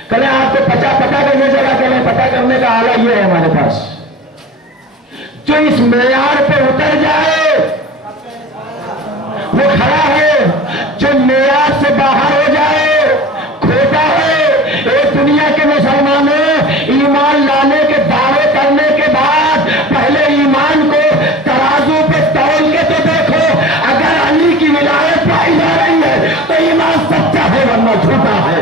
کہنے آپ کو پتا کرنے جگہ، کہنے پتا کرنے کا آلہ یہ ہے ہمارے پاس، جو اس معیار پہ اتر جائے وہ کھڑا ہے، جو معیار سے باہر ہو جائے کھوٹا ہے۔ ایک دنیا کے مسلمانوں ایمان لانے کے دعوے کرنے کے بعد پہلے ایمان کو ترازو پہ تول کے تو دیکھو، اگر علی کی ولایت پائی جا رہی ہے تو ایمان سچا ہے ورنہ جھوٹا ہے۔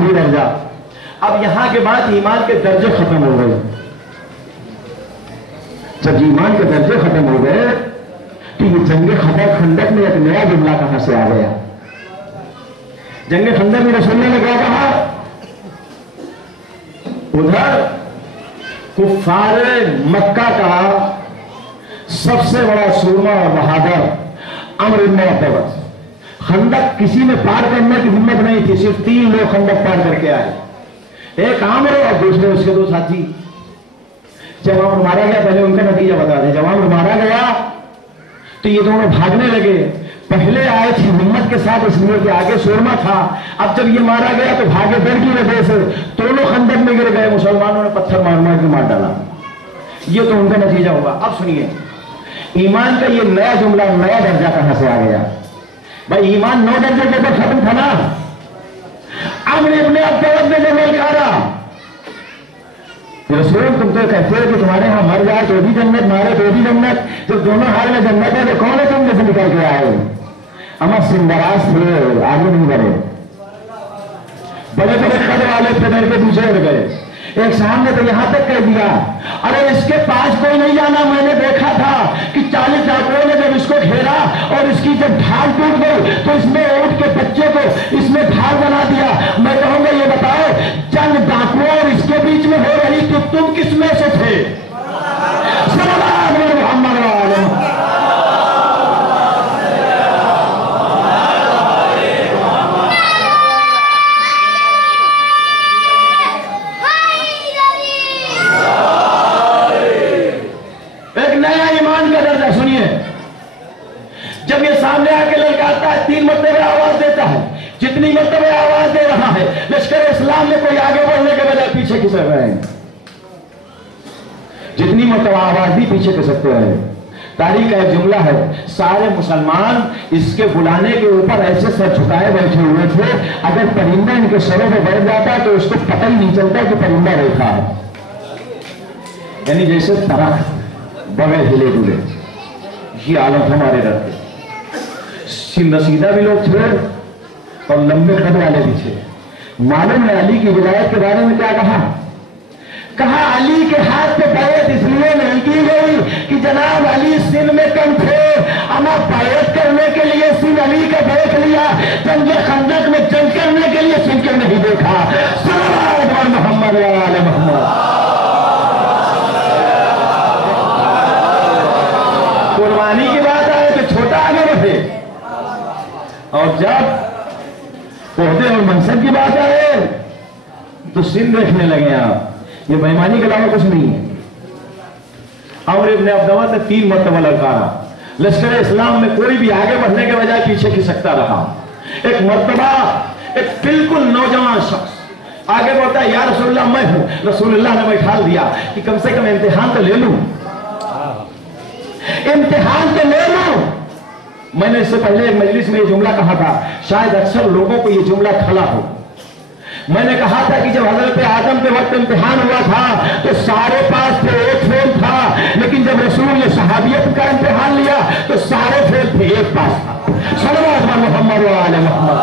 آخری درجہ. اب یہاں کے بعد ایمان کے درجے ختم ہو گئے. جب ایمان کے درجے ختم ہو گئے تو یہ جنگ خندق میں ایک نیا جملہ کہاں سے آ گیا؟ جنگ خندق میں رسول اللہ نے کیا کہا؟ ادھر کفار مکہ کا سب سے بڑا سورما اور بہادر عمرو بن عبدوس، خندق کسی نے پار کرنے کی ہمت نہیں تھی، صرف 3 لوگ خندق پار کر کے آئے، ایک عمرو اور دوسرے اس کے 2 ساتھی. جب عمرو مارا گیا، پہلے ان کا نتیجہ بتا دیں. جب عمرو مارا گیا تو یہ دونوں بھاگنے لگے. پہلے آئے تھے ہمت کے ساتھ اس لیے کہ آگے سورما تھا. اب جب یہ مارا گیا تو بھاگے ڈر کی وجہ سے دونوں خندق میں گر گئے. مسلمانوں نے پتھر مار مار کے مار ڈالا. یہ تو ان کا نتیجہ ہوگا. اب سنیے ایمان کا یہ نیا جملہ، نیا درجہ کہاں سے آ گیا؟ بھائی ایمان 9 درجے کے اوپر ختم تھا نا. عمرو بن عبدوس نے جو للکارا، رسول تم تو کہتے ہو کہ تمہارے ہاں مر جائے تو بھی جنت، مارے تو بھی جنت، جب دونوں حال میں جنت ہے تو کون ہے تم جیسے نکل کے آئے؟ امر سندراز تھے، آگے نہیں بڑھے. بڑے بڑے قد والے تھے، ڈر کے پیچھے ہٹ گئے. ایک صاحب نے تو یہاں تک کہہ دیا ارے اس کے پاس کوئی نہیں جانا. میں نے دیکھا تھا کہ 40 ڈاکوؤں نے جب اس کو گھیرا اور اس کی جب ڈھال ٹوٹ گئی تو اس نے اونٹ کے بچے کو اس میں ڈھال بنا دیا. میں کہوں گا یہ بتاؤ جنگ ڈاکوؤں اور اس کے بیچ میں ہو رہی تو تم کس میں سے تھے؟ محمد جب یہ سامنے آ کے للکارتا ہے 3 مرتبہ آواز دیتا ہے. جتنی مرتبہ آواز دے رہا ہے لشکر اسلام میں کوئی آگے بڑھنے کے بجائے پیچھے کھسک رہے ہیں. جتنی مرتبہ آواز بھی پیچھے کھسکتے رہے. تاریخ کا ایک جملہ ہے، سارے مسلمان اس کے بلانے کے اوپر ایسے سر جھکائے بیٹھے ہوئے تھے، اگر پرندہ ان کے سروں پہ بیٹھ جاتا تو اس کو پتہ ہی نہیں چلتا کہ پرندہ بیٹھا ہے. یعنی جیسے درخت بغیر ہلے ڈلے. یہ حالت ہمارے رب کے. سیدھا بھی لوگ تھے اور لمبے قد والے بھی تھے. معلوم ہے علی کی ولایت کے بارے میں کیا کہا علی کے ہاتھ پہ بیعت اس لیے نہیں کی گئی کہ جناب علی سن میں کم تھے، اما بیعت کرنے کے لیے سن علی کا دیکھ لیا، جنگ خندق میں جنگ کرنے کے لیے سن کے نہیں دیکھا. صلوات علی محمد و آل محمد. قربانی کی بات آئے تو چھوٹا آگے بڑھے، اور جب عہدے اور منصب کی بات آئے تو سن دیکھنے لگے آپ. یہ بے ایمانی کے علاوہ کچھ نہیں ہے. عمرو بن عبدوس نے 3 مرتبہ للکارا. لشکر اسلام میں کوئی بھی آگے بڑھنے کے بجائے پیچھے کھسکتا رہا. ایک مرتبہ ایک بالکل نوجوان شخص آگے بڑھتا ہے، یا رسول اللہ میں ہوں. رسول اللہ نے بیٹھا دیا کہ کم سے کم امتحان تو لے لوں، امتحان تو لے لوں. میں نے اس سے پہلے ایک مجلس میں یہ جملہ کہا تھا، شاید اکثر لوگوں کو یہ جملہ کھلا ہو. میں نے کہا تھا کہ جب حضرت آدم پہ وقت امتحان ہوا تھا تو سارے پاس پہ ایک فیل تھا، لیکن جب رسول نے صحابیت کا امتحان لیا تو سارے فیل پہ ایک پاس تھا. صلوات علی محمد و آل محمد.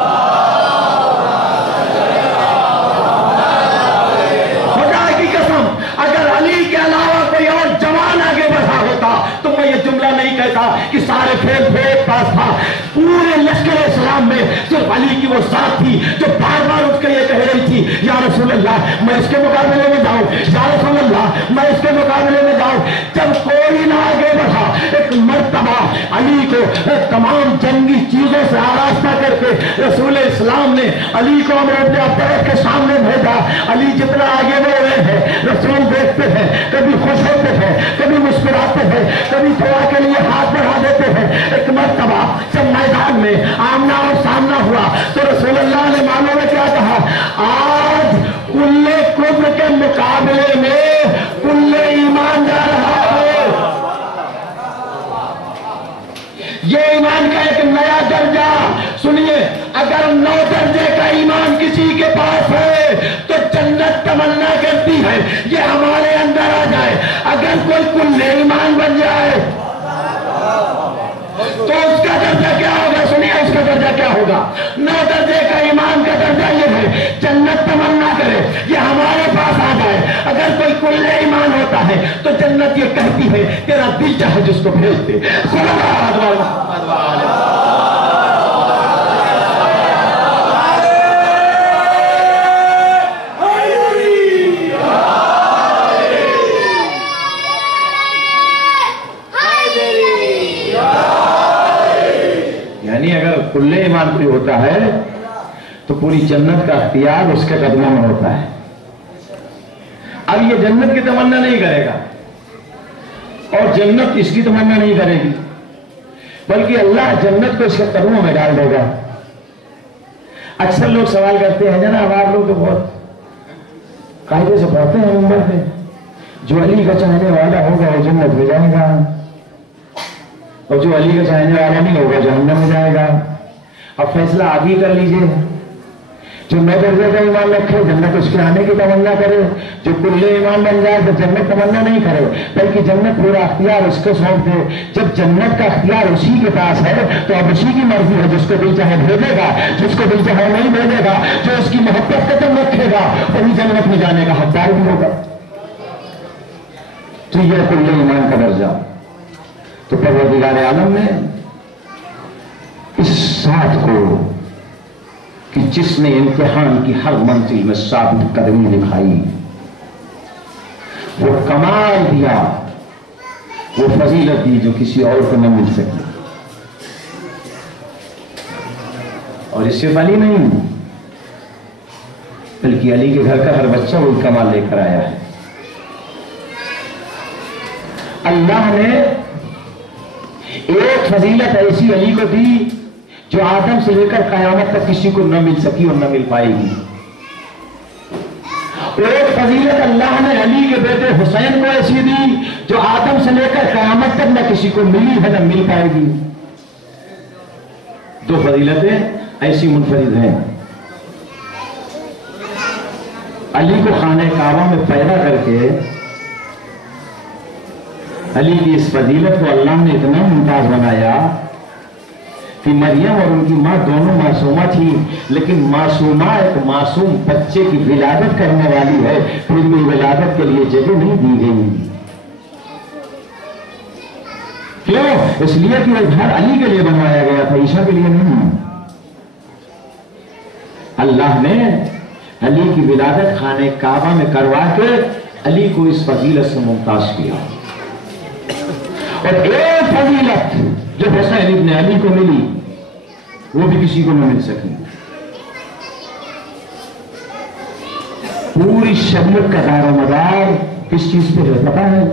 خدا کی قسم اگر علی کے علاوہ کوئی اور جوان آگے بڑھا ہوتا تو میں یہ جملہ نہیں کہتا کہ سارے فیل پہ ایک پاس تھا. پورے لشکر اسلام میں صرف علی کی وہ ذات تھی جو بار بار اٹھ کے یہ کہہ رہی تھی، یا رسول اللہ میں اس کے مقابلے میں جاؤں، یا رسول اللہ میں اس کے مقابلے میں جاؤں. جب کوئی نہ آگے بڑھا ایک مرتبہ علی کو تمام جنگی چیزوں سے آراستہ کر کے رسول اسلام نے علی کو عمرو بن عبدوس کے سامنے بھیجا. علی جتنا آگے بڑھ رہے ہیں رسول دیکھتے ہیں، کبھی خوش ہوتے ہیں، کبھی مسکراتے ہیں، کبھی دعا کے لیے ہاتھ بڑھا دیتے ہیں. ایک مرتبہ جب میدان میں آمنا اور سامنا ہوا تو رسول اللہ نے مانو میں کیا کہا، آج کل کفر کے مقابلے میں کل ایمان جا رہا ہے. یہ ایمان کا ایک نیا درجہ. سنیے اگر 9 درجے کا ایمان کسی کے پاس ہے تو جنت تمنا کرتی ہے یہ ہمارے اندر آ جائے. اگر کوئی کل ایمان بن جائے تو اس کا درجہ کیا ہوگا؟ سنیے اس کا درجہ کیا ہوگا. 9 درجے کا ایمان کا درجہ یہ ہے جنت ہے تو جنت یہ کہتی ہے تیرا دل چاہے جس کو بھیج دے. یعنی اگر کل ایمان کوئی ہوتا ہے تو پوری جنت کا اختیار اس کے قدموں میں ہوتا ہے. اب یہ جنت کی تمنا نہیں کرے گا اور جنت اس کی تمنا نہیں کرے گی، بلکہ اللہ جنت کو اس کے قدموں میں ڈال دے گا. اکثر لوگ سوال کرتے ہیں جناب آپ لوگ تو بہت قاعدے سے پڑھتے ہیں عمر میں، جو علی کا چاہنے والا ہوگا وہ جنت میں جائے گا اور جو علی کا چاہنے والا نہیں ہوگا جہنم میں جائے گا. اب فیصلہ آپ ہی کر لیجئے. جو نو درجے کا ایمان رکھے جنت اس کے آنے کی تمنا کرے، جو کل ایمان بن جائے تو جنت تمنا نہیں کرے بلکہ جنت پورا اختیار اس کو سونپ دے. جب جنت کا اختیار اسی کے پاس ہے تو اب اسی کی مرضی ہے، جس کو دل چاہے بھیجے گا، جس کو دل چاہے نہیں بھیجے گا. جو اس کی محبت قدم رکھے گا وہی جنت میں جانے کا حقدار بھی ہوگا. تو یہ کل ایمان کا درجہ. تو پروردگار عالم نے اس ساتھ کو کہ جس نے امتحان کی ہر منزل میں ثابت قدمی دکھائی، وہ کمال دیا، وہ فضیلت دی جو کسی اور کو نہ مل سکی. اور اس سے علی نہیں بلکہ علی کے گھر کا ہر بچہ وہ کمال لے کر آیا ہے. اللہ نے ایک فضیلت ایسی علی کو دی جو آدم سے لے کر قیامت تک کسی کو نہ مل سکی اور نہ مل پائے گی. ایک فضیلت اللہ نے علی کے بیٹے حسین کو ایسی دی جو آدم سے لے کر قیامت تک نہ کسی کو ملی ہے نہ مل پائے گی. دو فضیلتیں ایسی منفرد ہیں. علی کو خانہ کعبہ میں پیدا کر کے علی کی اس فضیلت کو اللہ نے اتنا ممتاز بنایا کہ مریم اور ان کی ماں دونوں معصومہ تھی، لیکن معصومہ ایک معصوم بچے کی ولادت کرنے والی ہے، پھر بھی ولادت کے لیے جگہ نہیں دی گئی. کیوں؟ اس لیے کہ وہ گھر علی کے لیے بنوایا گیا تھا، عیسیٰ کے لیے نہیں. اللہ نے علی کی ولادت خانہ کعبہ میں کروا کے علی کو اس فضیلت سے ممتاز کیا. اور ایک فضیلت جو حسین ابن علی کو ملی وہ بھی کسی کو نہ مل سکی. پوری شریعت کا دار و مدار کس چیز پہ ہے پتا ہے؟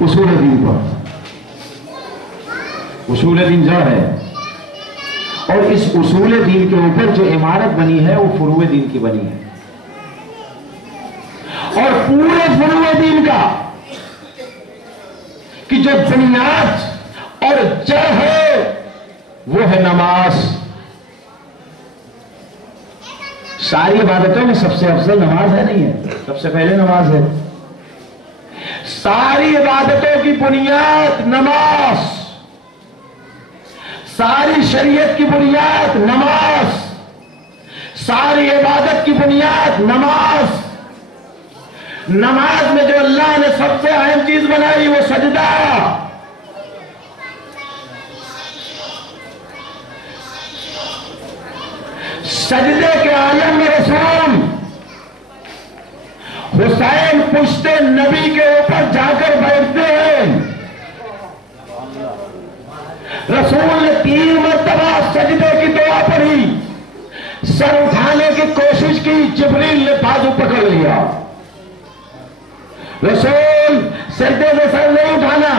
اصول دین پر. اصول دین جو ہے اور اس اصول دین کے اوپر جو عمارت بنی ہے وہ فروع دین کی بنی ہے. اور پورے فروع دین کا کہ جو بنیاد اور جڑ ہے وہ ہے نماز. ساری عبادتوں میں سب سے افضل نماز ہے نہیں ہے؟ سب سے پہلے نماز ہے. ساری عبادتوں کی بنیاد نماز، ساری شریعت کی بنیاد نماز، ساری عبادت کی بنیاد نماز. نماز میں جو اللہ نے سب سے اہم چیز بنائی وہ سجدہ. سجدے کے عالم میں رسول حسین پشت نبی کے اوپر جا کر بیٹھتے ہیں. رسول نے 3 مرتبہ سجدے کی دعا پڑھی، سر اٹھانے کی کوشش کی، جبریل نے بازو پکڑ لیا. رسول سجدے سے سر نہیں اٹھانا.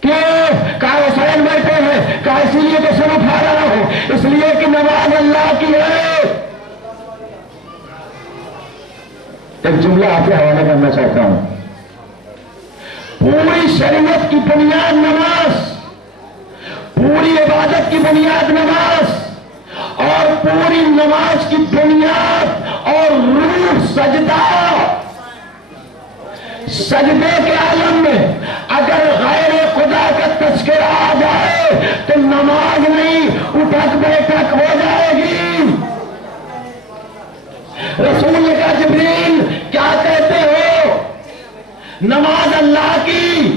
کیوں؟ کہا حسین بیٹھے ہیں. کہا اسی لیے تو سر اٹھا رہا ہو، اس لیے کہ نماز اللہ کی ہے. ایک جملہ آپ کے حوالے کرنا چاہتا ہوں. پوری شریعت کی بنیاد نماز، پوری عبادت کی بنیاد نماز، اور پوری نماز کی بنیاد اور روح سجدہ. سجدے کے عالم میں اگر غیر خدا کا تذکرہ آ جائے تو نماز نہیں اٹھک بیٹھک ہو جائے گی. رسول نے کہا جبریل کیا کہتے ہو؟ نماز اللہ کی،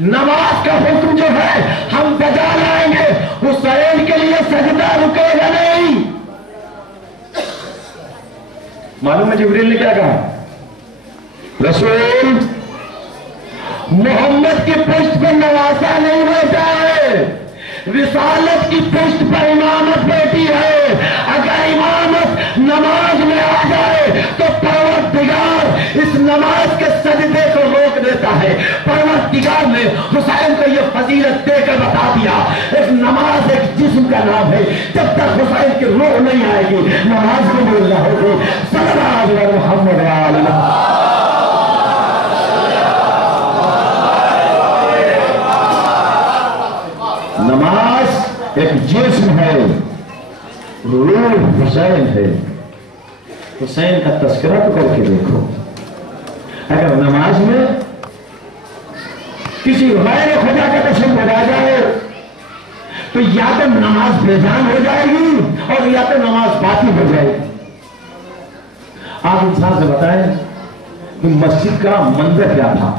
نماز کا حکم جو ہے ہم بجا لائیں گے، حسین کے لیے سجدہ رکے گا نہیں۔ معلوم ہے جبریل نے کیا کہا؟ رسول محمد کی پشت پر نواسا نہیں بیٹھا ہے، رسالت کی پشت پر امامت بیٹھی ہے۔ اگر امامت نماز میں آ جائے تو پروردگار اس نماز کے سجدے کو روک دیتا ہے۔ پروردگار نے حسین کو یہ فضیلت دے کر بتا دیا، ایک نماز ایک جسم کا نام ہے، جب تک حسین کی روح نہیں آئے گی نماز قبول نہ ہوگی۔ صلی اللہ علیہ محمد وآلہ۔ نماز ایک جسم ہے، روح حسین ہے۔ حسین کا تذکرہ تو کر کے دیکھو، اگر نماز میں کسی غیر خدا کا تشبہ آ جائے تو یا تو نماز بے جان ہو جائے گی اور یا تو نماز باطل ہو جائے گی۔ آپ انسان سے بتائیں کہ مسجد کا منظر کیا تھا؟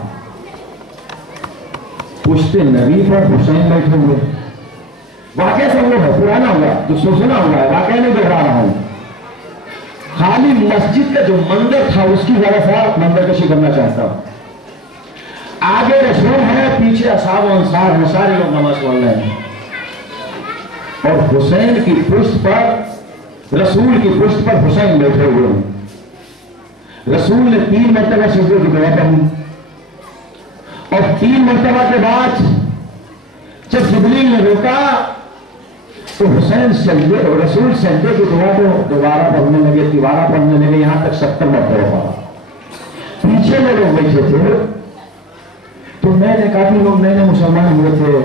پشت نبی پر حسین بیٹھے ہوئے، واقعہ سب لوگ ہے، پرانا ہوا جو سوچنا ہوا ہے، واقعہ نہیں دہرا رہا ہوں۔ خالی مسجد کا جو منظر تھا اس کی وجہ سے منظر کشی کرنا چاہتا ہوں۔ آگے رسول ہے، پیچھے اصحاب و انصار ہیں، سارے لوگ نماز پڑھ رہے ہیں، اور حسین کی پشت پر، رسول کی پشت پر حسین بیٹھے ہوئے ہیں۔ رسول نے 3 مرتبہ سجدے کی دعا پڑھی، اور 3 مرتبہ کے بعد جب جبریل نے روکا تو حسین سجدے، رسول سجدے کی دعا کو دوبارہ پڑھنے لگے، تیوارہ پڑھنے لگے، یہاں تک 70 مرتبہ پڑھا۔ پیچھے میں لوگ بیٹھے تھے تو میں نے، کافی لوگ نئے نئے مسلمان ہوئے تھے،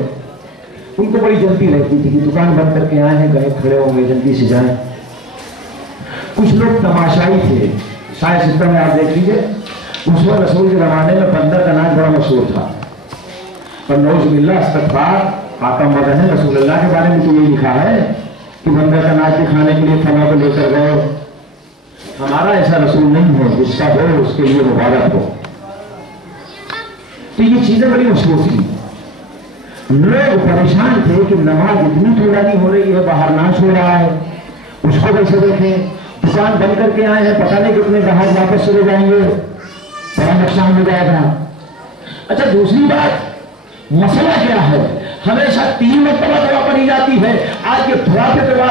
ان کو بڑی جلدی رہتی تھی کہ دکان بند کر کے آئے ہیں، گئے کھڑے ہوں گے، جلدی سے جائیں۔ کچھ لوگ تماشائی تھے، شاید سسٹم میں آپ دیکھ لیجئے، اس وقت رسول کے زمانے میں بندر کا نام بڑا مشہور تھا، اور نعوذ باللہ استغفار، حاکم مدن ہے، رسول اللہ کے بارے میں تو یہ لکھا ہے کہ بندر کا ناچ دکھانے کے لیے فنا کو لے کر گئے۔ ہمارا ایسا رسول نہیں ہے، جس کا ہو اس کے لیے مبارک ہو۔ تو یہ چیزیں بڑی مشہور تھی، لوگ پریشان تھے کہ نماز اتنی طولانی ہو رہی ہے، باہر ناچ ہو رہا ہے، اس کو کیسے دیکھیں؟ کسان بن کر کے آئے ہیں، پتہ نہیں کتنے جہاز واپس چلے جائیں گے، بڑا نقصان ہو جائے گا۔ اچھا دوسری بات، مسئلہ کیا ہے؟ ہمیشہ 3 مرتبہ دعا پڑھی جاتی ہے، آج کے دعا پہ دعا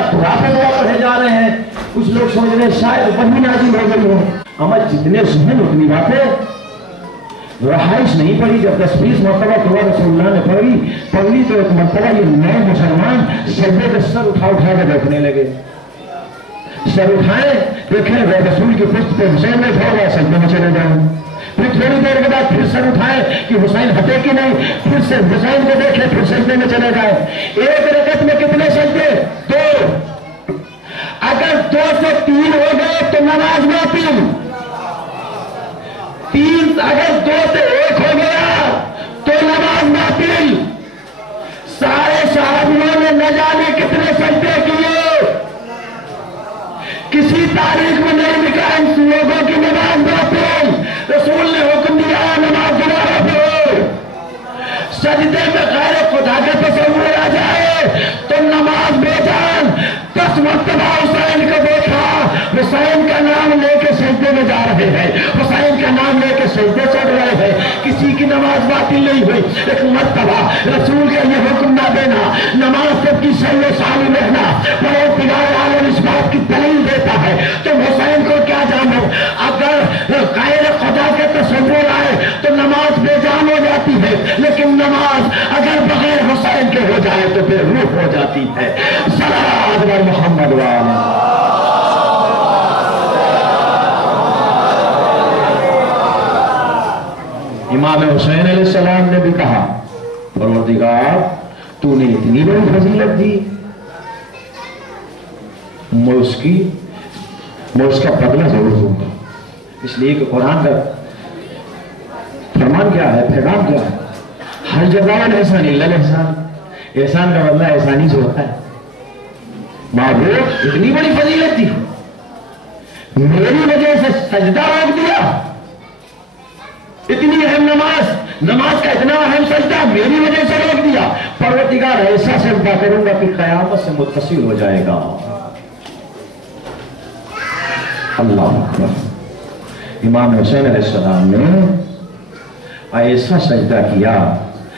پڑھے جا رہے ہیں۔ کچھ لوگ سوچ رہے ہیں شاید وہی نازل ہو گئی ہے۔ ہمیں جتنے سنیں اتنی باتیں، رہائش نہیں پڑی۔ جب 10-20 مرتبہ دعا رسول اللہ نے پڑھی تو ایک مرتبہ یہ نئے مسلمان سجدے کے سر اٹھا کے بیٹھنے لگے۔ سر اٹھائے، دیکھیں رسول کی پشت پہ حسین میں کھڑا ہوا، سجدے میں چلے جائیں۔ پھر تھوڑی دیر کے بعد پھر سر اٹھائے کہ حسین ہٹے کہ نہیں، پھر سے حسین کو دیکھے، پھر سجدے میں چلے گئے۔ ایک رکعت میں کتنے سجدے؟ 2۔ اگر 2 سے 3 ہو گئے تو نماز باطل۔ 3 اگر 2 سے 1 ہو گیا تو نماز باطل۔ سارے صحابیوں نے نہ جانے کتنے سجدے کیے، کسی تاریخ میں نہیں لکھا ان لوگوں کی نماز باطل۔ رسول نے حکم دیا نماز دوبارہ پڑھو۔ سجدے میں غیر خدا کا تصور آ جائے تو نماز بے جان۔ 10 مرتبہ حسین کو دیکھا، حسین کا نام لے کے سجدے میں جا رہے ہیں، حسین کا نام لے کے سجدے چڑھ رہے ہیں، کسی کی نماز باطل نہیں ہوئی۔ ایک مرتبہ رسول کا یہ حکم نہ دینا، نماز سب کی صحیح و سالم رہنا، پروردگار عالم اس بات کی دلیل دیتا ہے۔ تم حسین کو کیا جانو؟ اگر غیر خدا کے تصور آئے تو نماز بے جان ہو جاتی ہے، لیکن نماز اگر بغیر حسین کے ہو جائے تو پھر روح ہو جاتی ہے۔ صلوات علی محمد وآلہ۔ امام حسین علیہ السلام نے بھی کہا، پروردگار تو نے اتنی بڑی فضیلت دی، میں اس کا بدلہ ضرور دوں گا۔ اس لیے کہ قرآن کا فرمان کیا ہے، پیغام کیا ہے؟ ہر جزاء الاحسان الا الاحسان۔ احسان کا بدلہ احسانی سے ہوتا ہے۔ معبود اتنی بڑی فضیلت دی، میری وجہ سے سجدہ روک دیا، اتنی اہم نماز کا اتنا اہم سجدہ میری وجہ سے روک دیا، پروردگار ایسا سجدہ کروں گا کہ قیامت سے متصل ہو جائے گا۔ اللہ اکبر۔ امام حسین علیہ السلام نے ایسا سجدہ کیا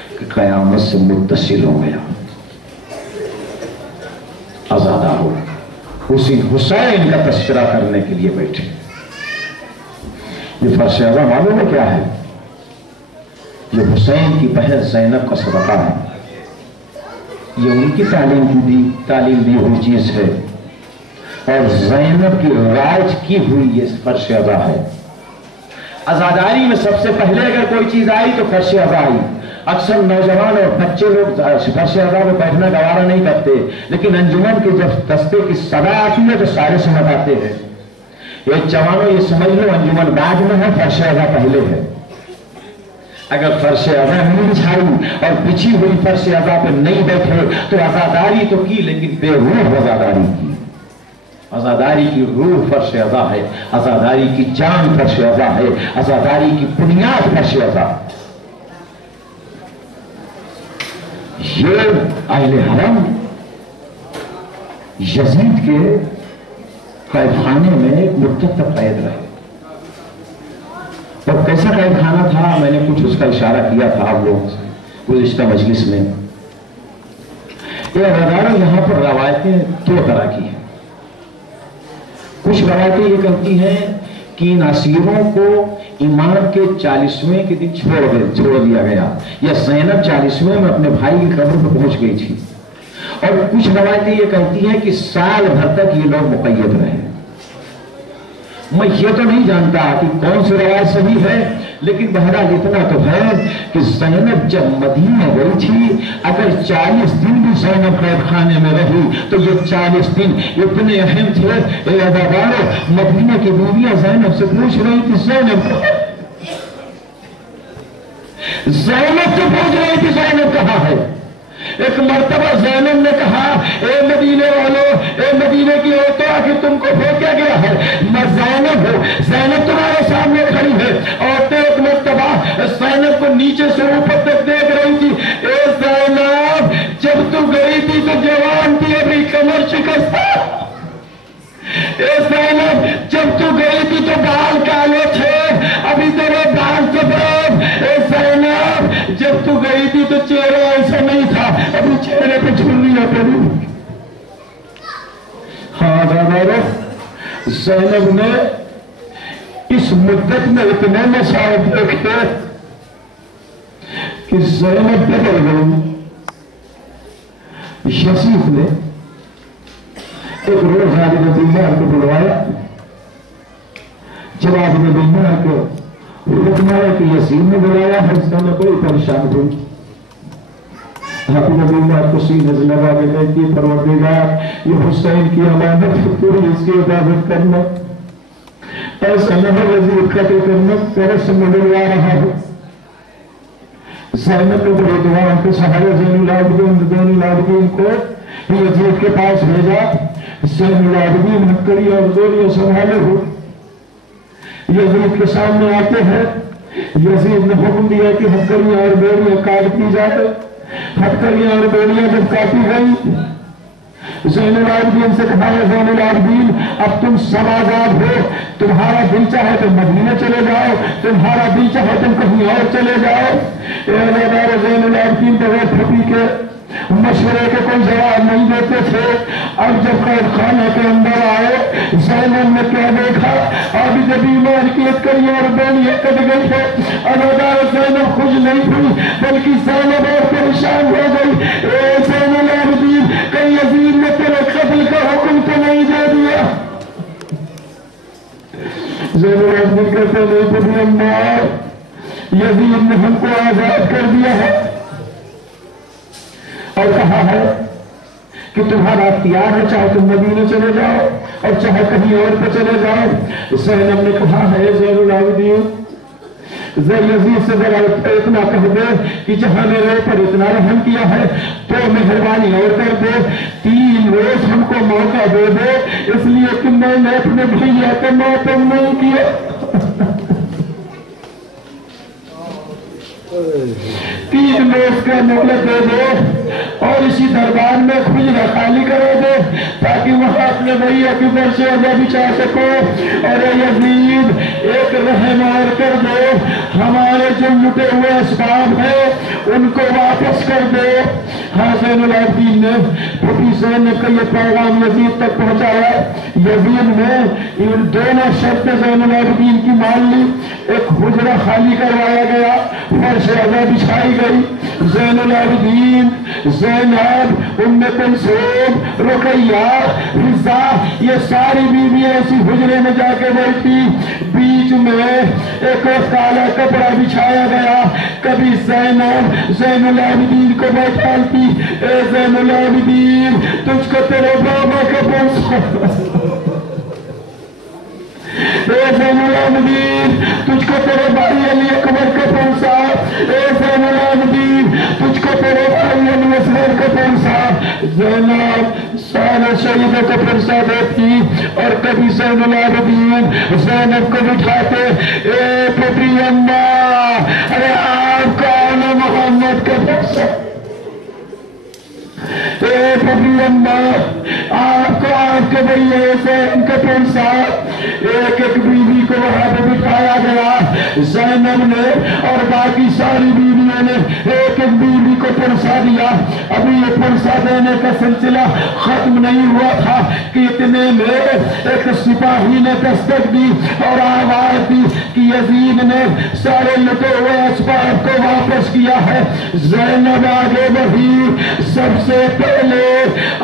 کہ قیامت سے متصل ہو گیا، آزادہ ہو۔ اسی حسین کا تذکرہ کرنے کے لیے بیٹھے۔ یہ فرش اعظم معلوم ہے کیا ہے؟ یہ حسین کی بہن زینب کا صدقہ ہے، یہ ان کی تعلیم دی ہوئی چیز ہے، اور زینب کی راج کی ہوئی یہ فرش اعظم ہے۔ عزاداری میں سب سے پہلے اگر کوئی چیز آئی تو فرش اعظم آئی۔ اکثر نوجوان اور بچے لوگ فرش اعظم میں بیٹھنا گوارا نہیں کرتے، لیکن انجمن کے جب دستے کی صدا آتی ہے تو سارے سمجھ آتے ہیں۔ یہ جوانوں یہ سمجھ لو انجمن بعد میں ہے، فرش اعظم پہلے ہے۔ اگر فرش اعظم نہیں بچھائی اور بچھی ہوئی فرش اعظم پہ نہیں بیٹھے تو عزاداری تو کی لیکن بے روح عزاداری کی۔ عزاداری کی روح فرش اعظم ہے، عزاداری کی جان فرش اعظم ہے، عزاداری کی بنیاد فرش اعظم۔ یہ اہل حرم یزید کے قید خانے میں ایک مدت تک قید رہے، اور کیسا قید خانہ تھا میں نے کچھ اس کا اشارہ کیا تھا آپ لوگ گزشتہ مجلس میں۔ یہ عزادار یہاں پر روایتیں دو طرح کی ہیں۔ کچھ روایتیں یہ کہتی ہیں کہ ان اسیروں کو امام کے 40ویں کے دن چھوڑ دیا گیا، یا زینب 40ویں میں اپنے بھائی کی قبر پر پہنچ گئی تھی، اور کچھ روایتیں یہ کہتی ہیں کہ سال بھر تک یہ لوگ مقید رہے۔ میں یہ تو نہیں جانتا کہ کون سی روایت صحیح ہے، لیکن بہرحال اتنا تو ہے کہ زینب جب مدینہ گئی تھی، اگر 40 دن بھی زینب قید خانے میں رہی تو یہ 40 دن اتنے اہم تھے۔ اے عزادارو، مدینہ کی بیویاں زینب سے پوچھ رہی تھی زینب کہاں ہے؟ ایک مرتبہ زینب نے کہا اے مدینے والوں، اے مدینے کی عورتوں، آخر تم کو پھینکا گیا ہے؟ میں زینب ہوں، زینب تمہارے سامنے کھڑی ہے۔ عورتیں ایک مرتبہ زینب کو نیچے سے اوپر تک دیکھ رہی تھی۔ اے زینب، جب تو گئی تھی تو جوان تھی، ابھی کمر شکست تھا۔ اے زینب، جب تو گئی تھی تو بال کالے تھے، ابھی تیرے بال سفید۔ اے زینب، جب تو گئی تھی تو چہرہ ایسا نہیں تھا، ابھی چہرے پہ جھریاں پڑی۔ ہاں دادارو، زینب نے اس مدت میں اتنے مسائل دیکھے کہ زینب بدل گئی۔ یزید نے ایک روز علی بیمار کو بلوایا، جب آپ نے بیمار کو حکم ہے کہ یزید نے بلایا ہے، اس میں کوئی پریشان ہوئی۔ آپ نے بیمار کو سینے سے لگا کے کہتی ہے پروردگار، یہ حسین کی امانت ہے، تو اس کی عبادت کرنا، ایسا نہ ہو یزید قتل کرنا، تیرے سے ملوا رہا ہوں۔ زینب نے بڑے دعا کے سہارے زین العابدین کو یزید کے پاس بھیجا۔ زین العابدین ہتھکڑی اور زوریوں سنبھالے ہو یزید کے سامنے آتے ہیں۔ یزید نے حکم دیا کہ ہتھکڑیاں اور بیڑیاں کاٹ دی جائے۔ ہتھکڑیاں اور بیڑیاں جب کاٹی گئی، زین العابدین سے کہا ہے زین العابدین، اب تم سب آزاد ہو، تمہارا دل چاہے تو مدینہ چلے جاؤ، تمہارا دل چاہے تم کہیں اور چلے جاؤ۔ زین العابدین بغیر پھپی کے مشورے کے کوئی جواب نہیں دیتے تھے۔ اب جب قید خانے کے اندر آئے، زینب نے کیا دیکھا؟ اب جب بیمار کی ہتھکڑیاں اور بیڑیاں کٹ گئی ہے، عزادار زینب خوش نہیں ہوئی بلکہ زینب اور پریشان ہو گئی۔ اے زین العابدین، کہیں یزید نے تیرے قتل کا حکم تو نہیں دے دیا؟ زین العابدین کہتے ہیں نہیں بنی امار، یزید نے ہم کو آزاد کر دیا ہے اور کہا ہے کہ تمہارا اختیار ہے، چاہے تم مدینہ چلے جاؤ اور چاہے کہیں اور پہ چلے جاؤ۔ زینب نے کہا ہے زین العابدین، یزید سے ذرا اتنا کہہ دے کہ جہاں میرے اوپر اتنا رحم کیا ہے تو مہربانی اور کر دے، 3 روز ہم کو موقع دے دے، اس لیے کہ میں نے اپنے بھیا کو ماتم نہیں کیا۔ 3 روز کا مہلت دے دے اور اسی دربار میں حجرہ خالی کرا دے تاکہ وہاں اپنے بھائی کی برشے عزا بچا سکو. اور اے یزید ایک رحم اور کر دے, ہمارے جو لٹے ہوئے اسباب ہیں ان کو واپس کر دے. ہاں زین العابدین نے پھوپھی زینب کا یہ پیغام یزید تک پہنچایا. یزید نے ان دونوں شرط زین العابدین کی مان لی. ایک حجرہ خالی کروایا گیا, فرش عزا بچھائی گئی. زین العابدین, زینب, ام کلثوم, رقیہ, حفصہ, یہ ساری بیویاں اسی حجرے میں جا کے بیٹھی. بیچ میں ایک کالا کپڑا بچھایا گیا. کبھی زینب زین العابدین کو بیٹھالتی, اے زین العابدین تجھ کو تیرے بابا کا پوچھا, اے زین العابدین تجھ کو تیرے بھائی علی اکبر کا پرسا, اے زین العابدین تجھ کو تیرے بھائی علی اصغر کا پرسا. زینب سارے شہیدوں کو پرسا دیتی. اور کبھی زین العابدین زینب کو بٹھاتے, اے پتری اماں, ارے آپ کا آل محمد کا پرسا, اے پتری اماں آپ کو آپ کے بھائی حسین کا پرسا. ایک ایک بیوی کو وہاں پہ بٹھایا گیا. زینب نے اور باقی ساری بیویوں نے ایک ایک بیوی کو پرسا دیا. ابھی یہ پرسا دینے کا سلسلہ ختم نہیں ہوا تھا کہ اتنے میں ایک سپاہی نے دستک دی اور آواز دی کہ یزید نے سارے لٹے ہوئے اسباب کو واپس کیا ہے. زینب آگے بڑھی. سب سے پہلے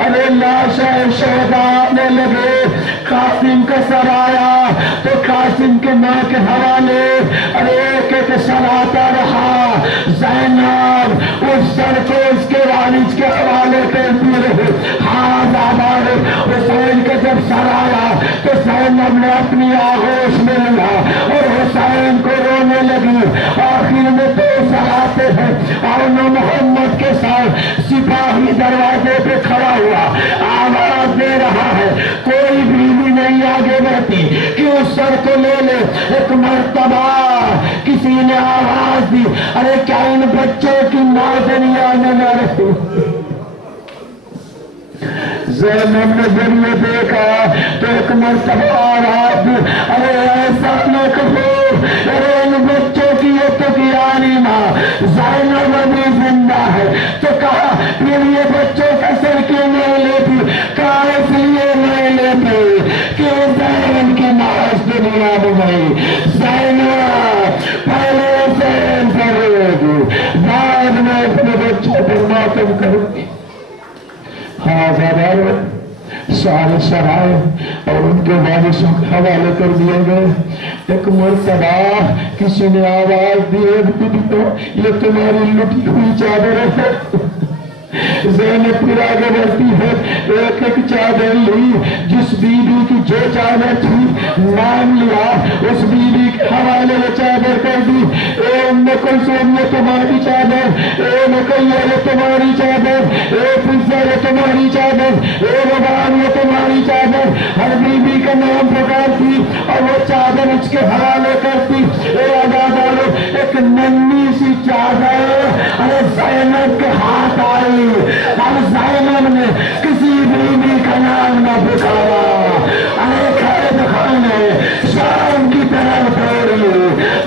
ارے لاشا شہداء آنے لگے. قاسم کا سر آیا تو قاسم کے ماں کے حوالے ارے ایک ایک سر آتا رہا. زینب اس سر کو اس کے والد کے حوالے کرتی رہے. ہاں دادار حسین کا جب سر آیا تو زینب نے اپنی آغوش میں لیا اور حسین کو رونے لگی. آخر میں 2 سر آتے ہیں اور محمد کے ساتھ سپاہی دروازے پہ کھڑا ہوا آواز دے رہا ہے. کوئی بیوی نہیں آگے بڑھتی کہ اس سر کو لے لے. ایک مرتبہ کسی نے آواز دی, ارے کیا ان بچوں کی ماں دنیا میں نہ رہتی. زینب نے ذریعے دیکھا تو ایک مرتبہ آواز دی, ارے ایسا نہ کہو, ارے ان بچوں کی یہ تو کیانی ماں زینب ابھی زندہ ہے. تو کہا پھر یہ بچوں کا سر کیوں نہیں لیتی؟ کہا اس لیے نہیں لیتی کہ زینب کی ماں اس دنیا میں گئی. زینب پہلے حسین پر رہے گی, بعد میں اپنے بچوں پر ماتم کروں گی. ہاں زیادہ سارے سرائے اور ان کے وارثوں کے حوالے کر دیے گئے. ایک مرتبہ کسی نے آواز دی, یہ تمہاری لٹی ہوئی چادر ہے. زینب پھر آگے بڑھتی ہے. ایک ایک چادر لی, جس بیوی کی جو چادر تھی نام لیا, اس بیوی کے حوالے میں چادر کر دی. اے ام کلثوم یہ تمہاری چادر, اے رقیہ یہ تمہاری چادر, اے حفصہ یہ تمہاری چادر, اے رباب یہ تمہاری چادر. ہر بیوی کا نام پکارتی اور وہ چادر اس کے حوالے کرتی. اے عزادارو, ایک ننھی سی چادر ارے زینب کے ہاتھ آئی. اب زینب نے کسی بیوی کا نام نہ پکارا. ارے قید خانے شام کی طرف دوڑی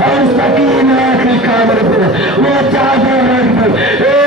اور سکینہ کی قبر پر وہ چادر رکھ دی.